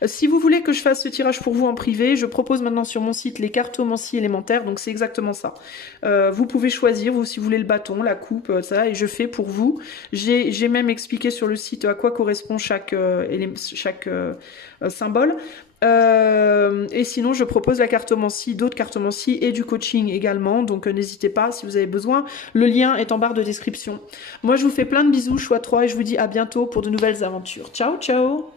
Si vous voulez que je fasse ce tirage pour vous en privé, je propose maintenant sur mon site les cartomancies élémentaires, donc c'est exactement ça. Vous pouvez choisir, si vous voulez le bâton, la coupe, ça, et je fais pour vous. J'ai même expliqué sur le site à quoi correspond chaque symbole. Et sinon, je propose la cartomancie, d'autres cartomancies et du coaching également. Donc, n'hésitez pas si vous avez besoin. Le lien est en barre de description. Moi, je vous fais plein de bisous, choix 3, et je vous dis à bientôt pour de nouvelles aventures. Ciao, ciao!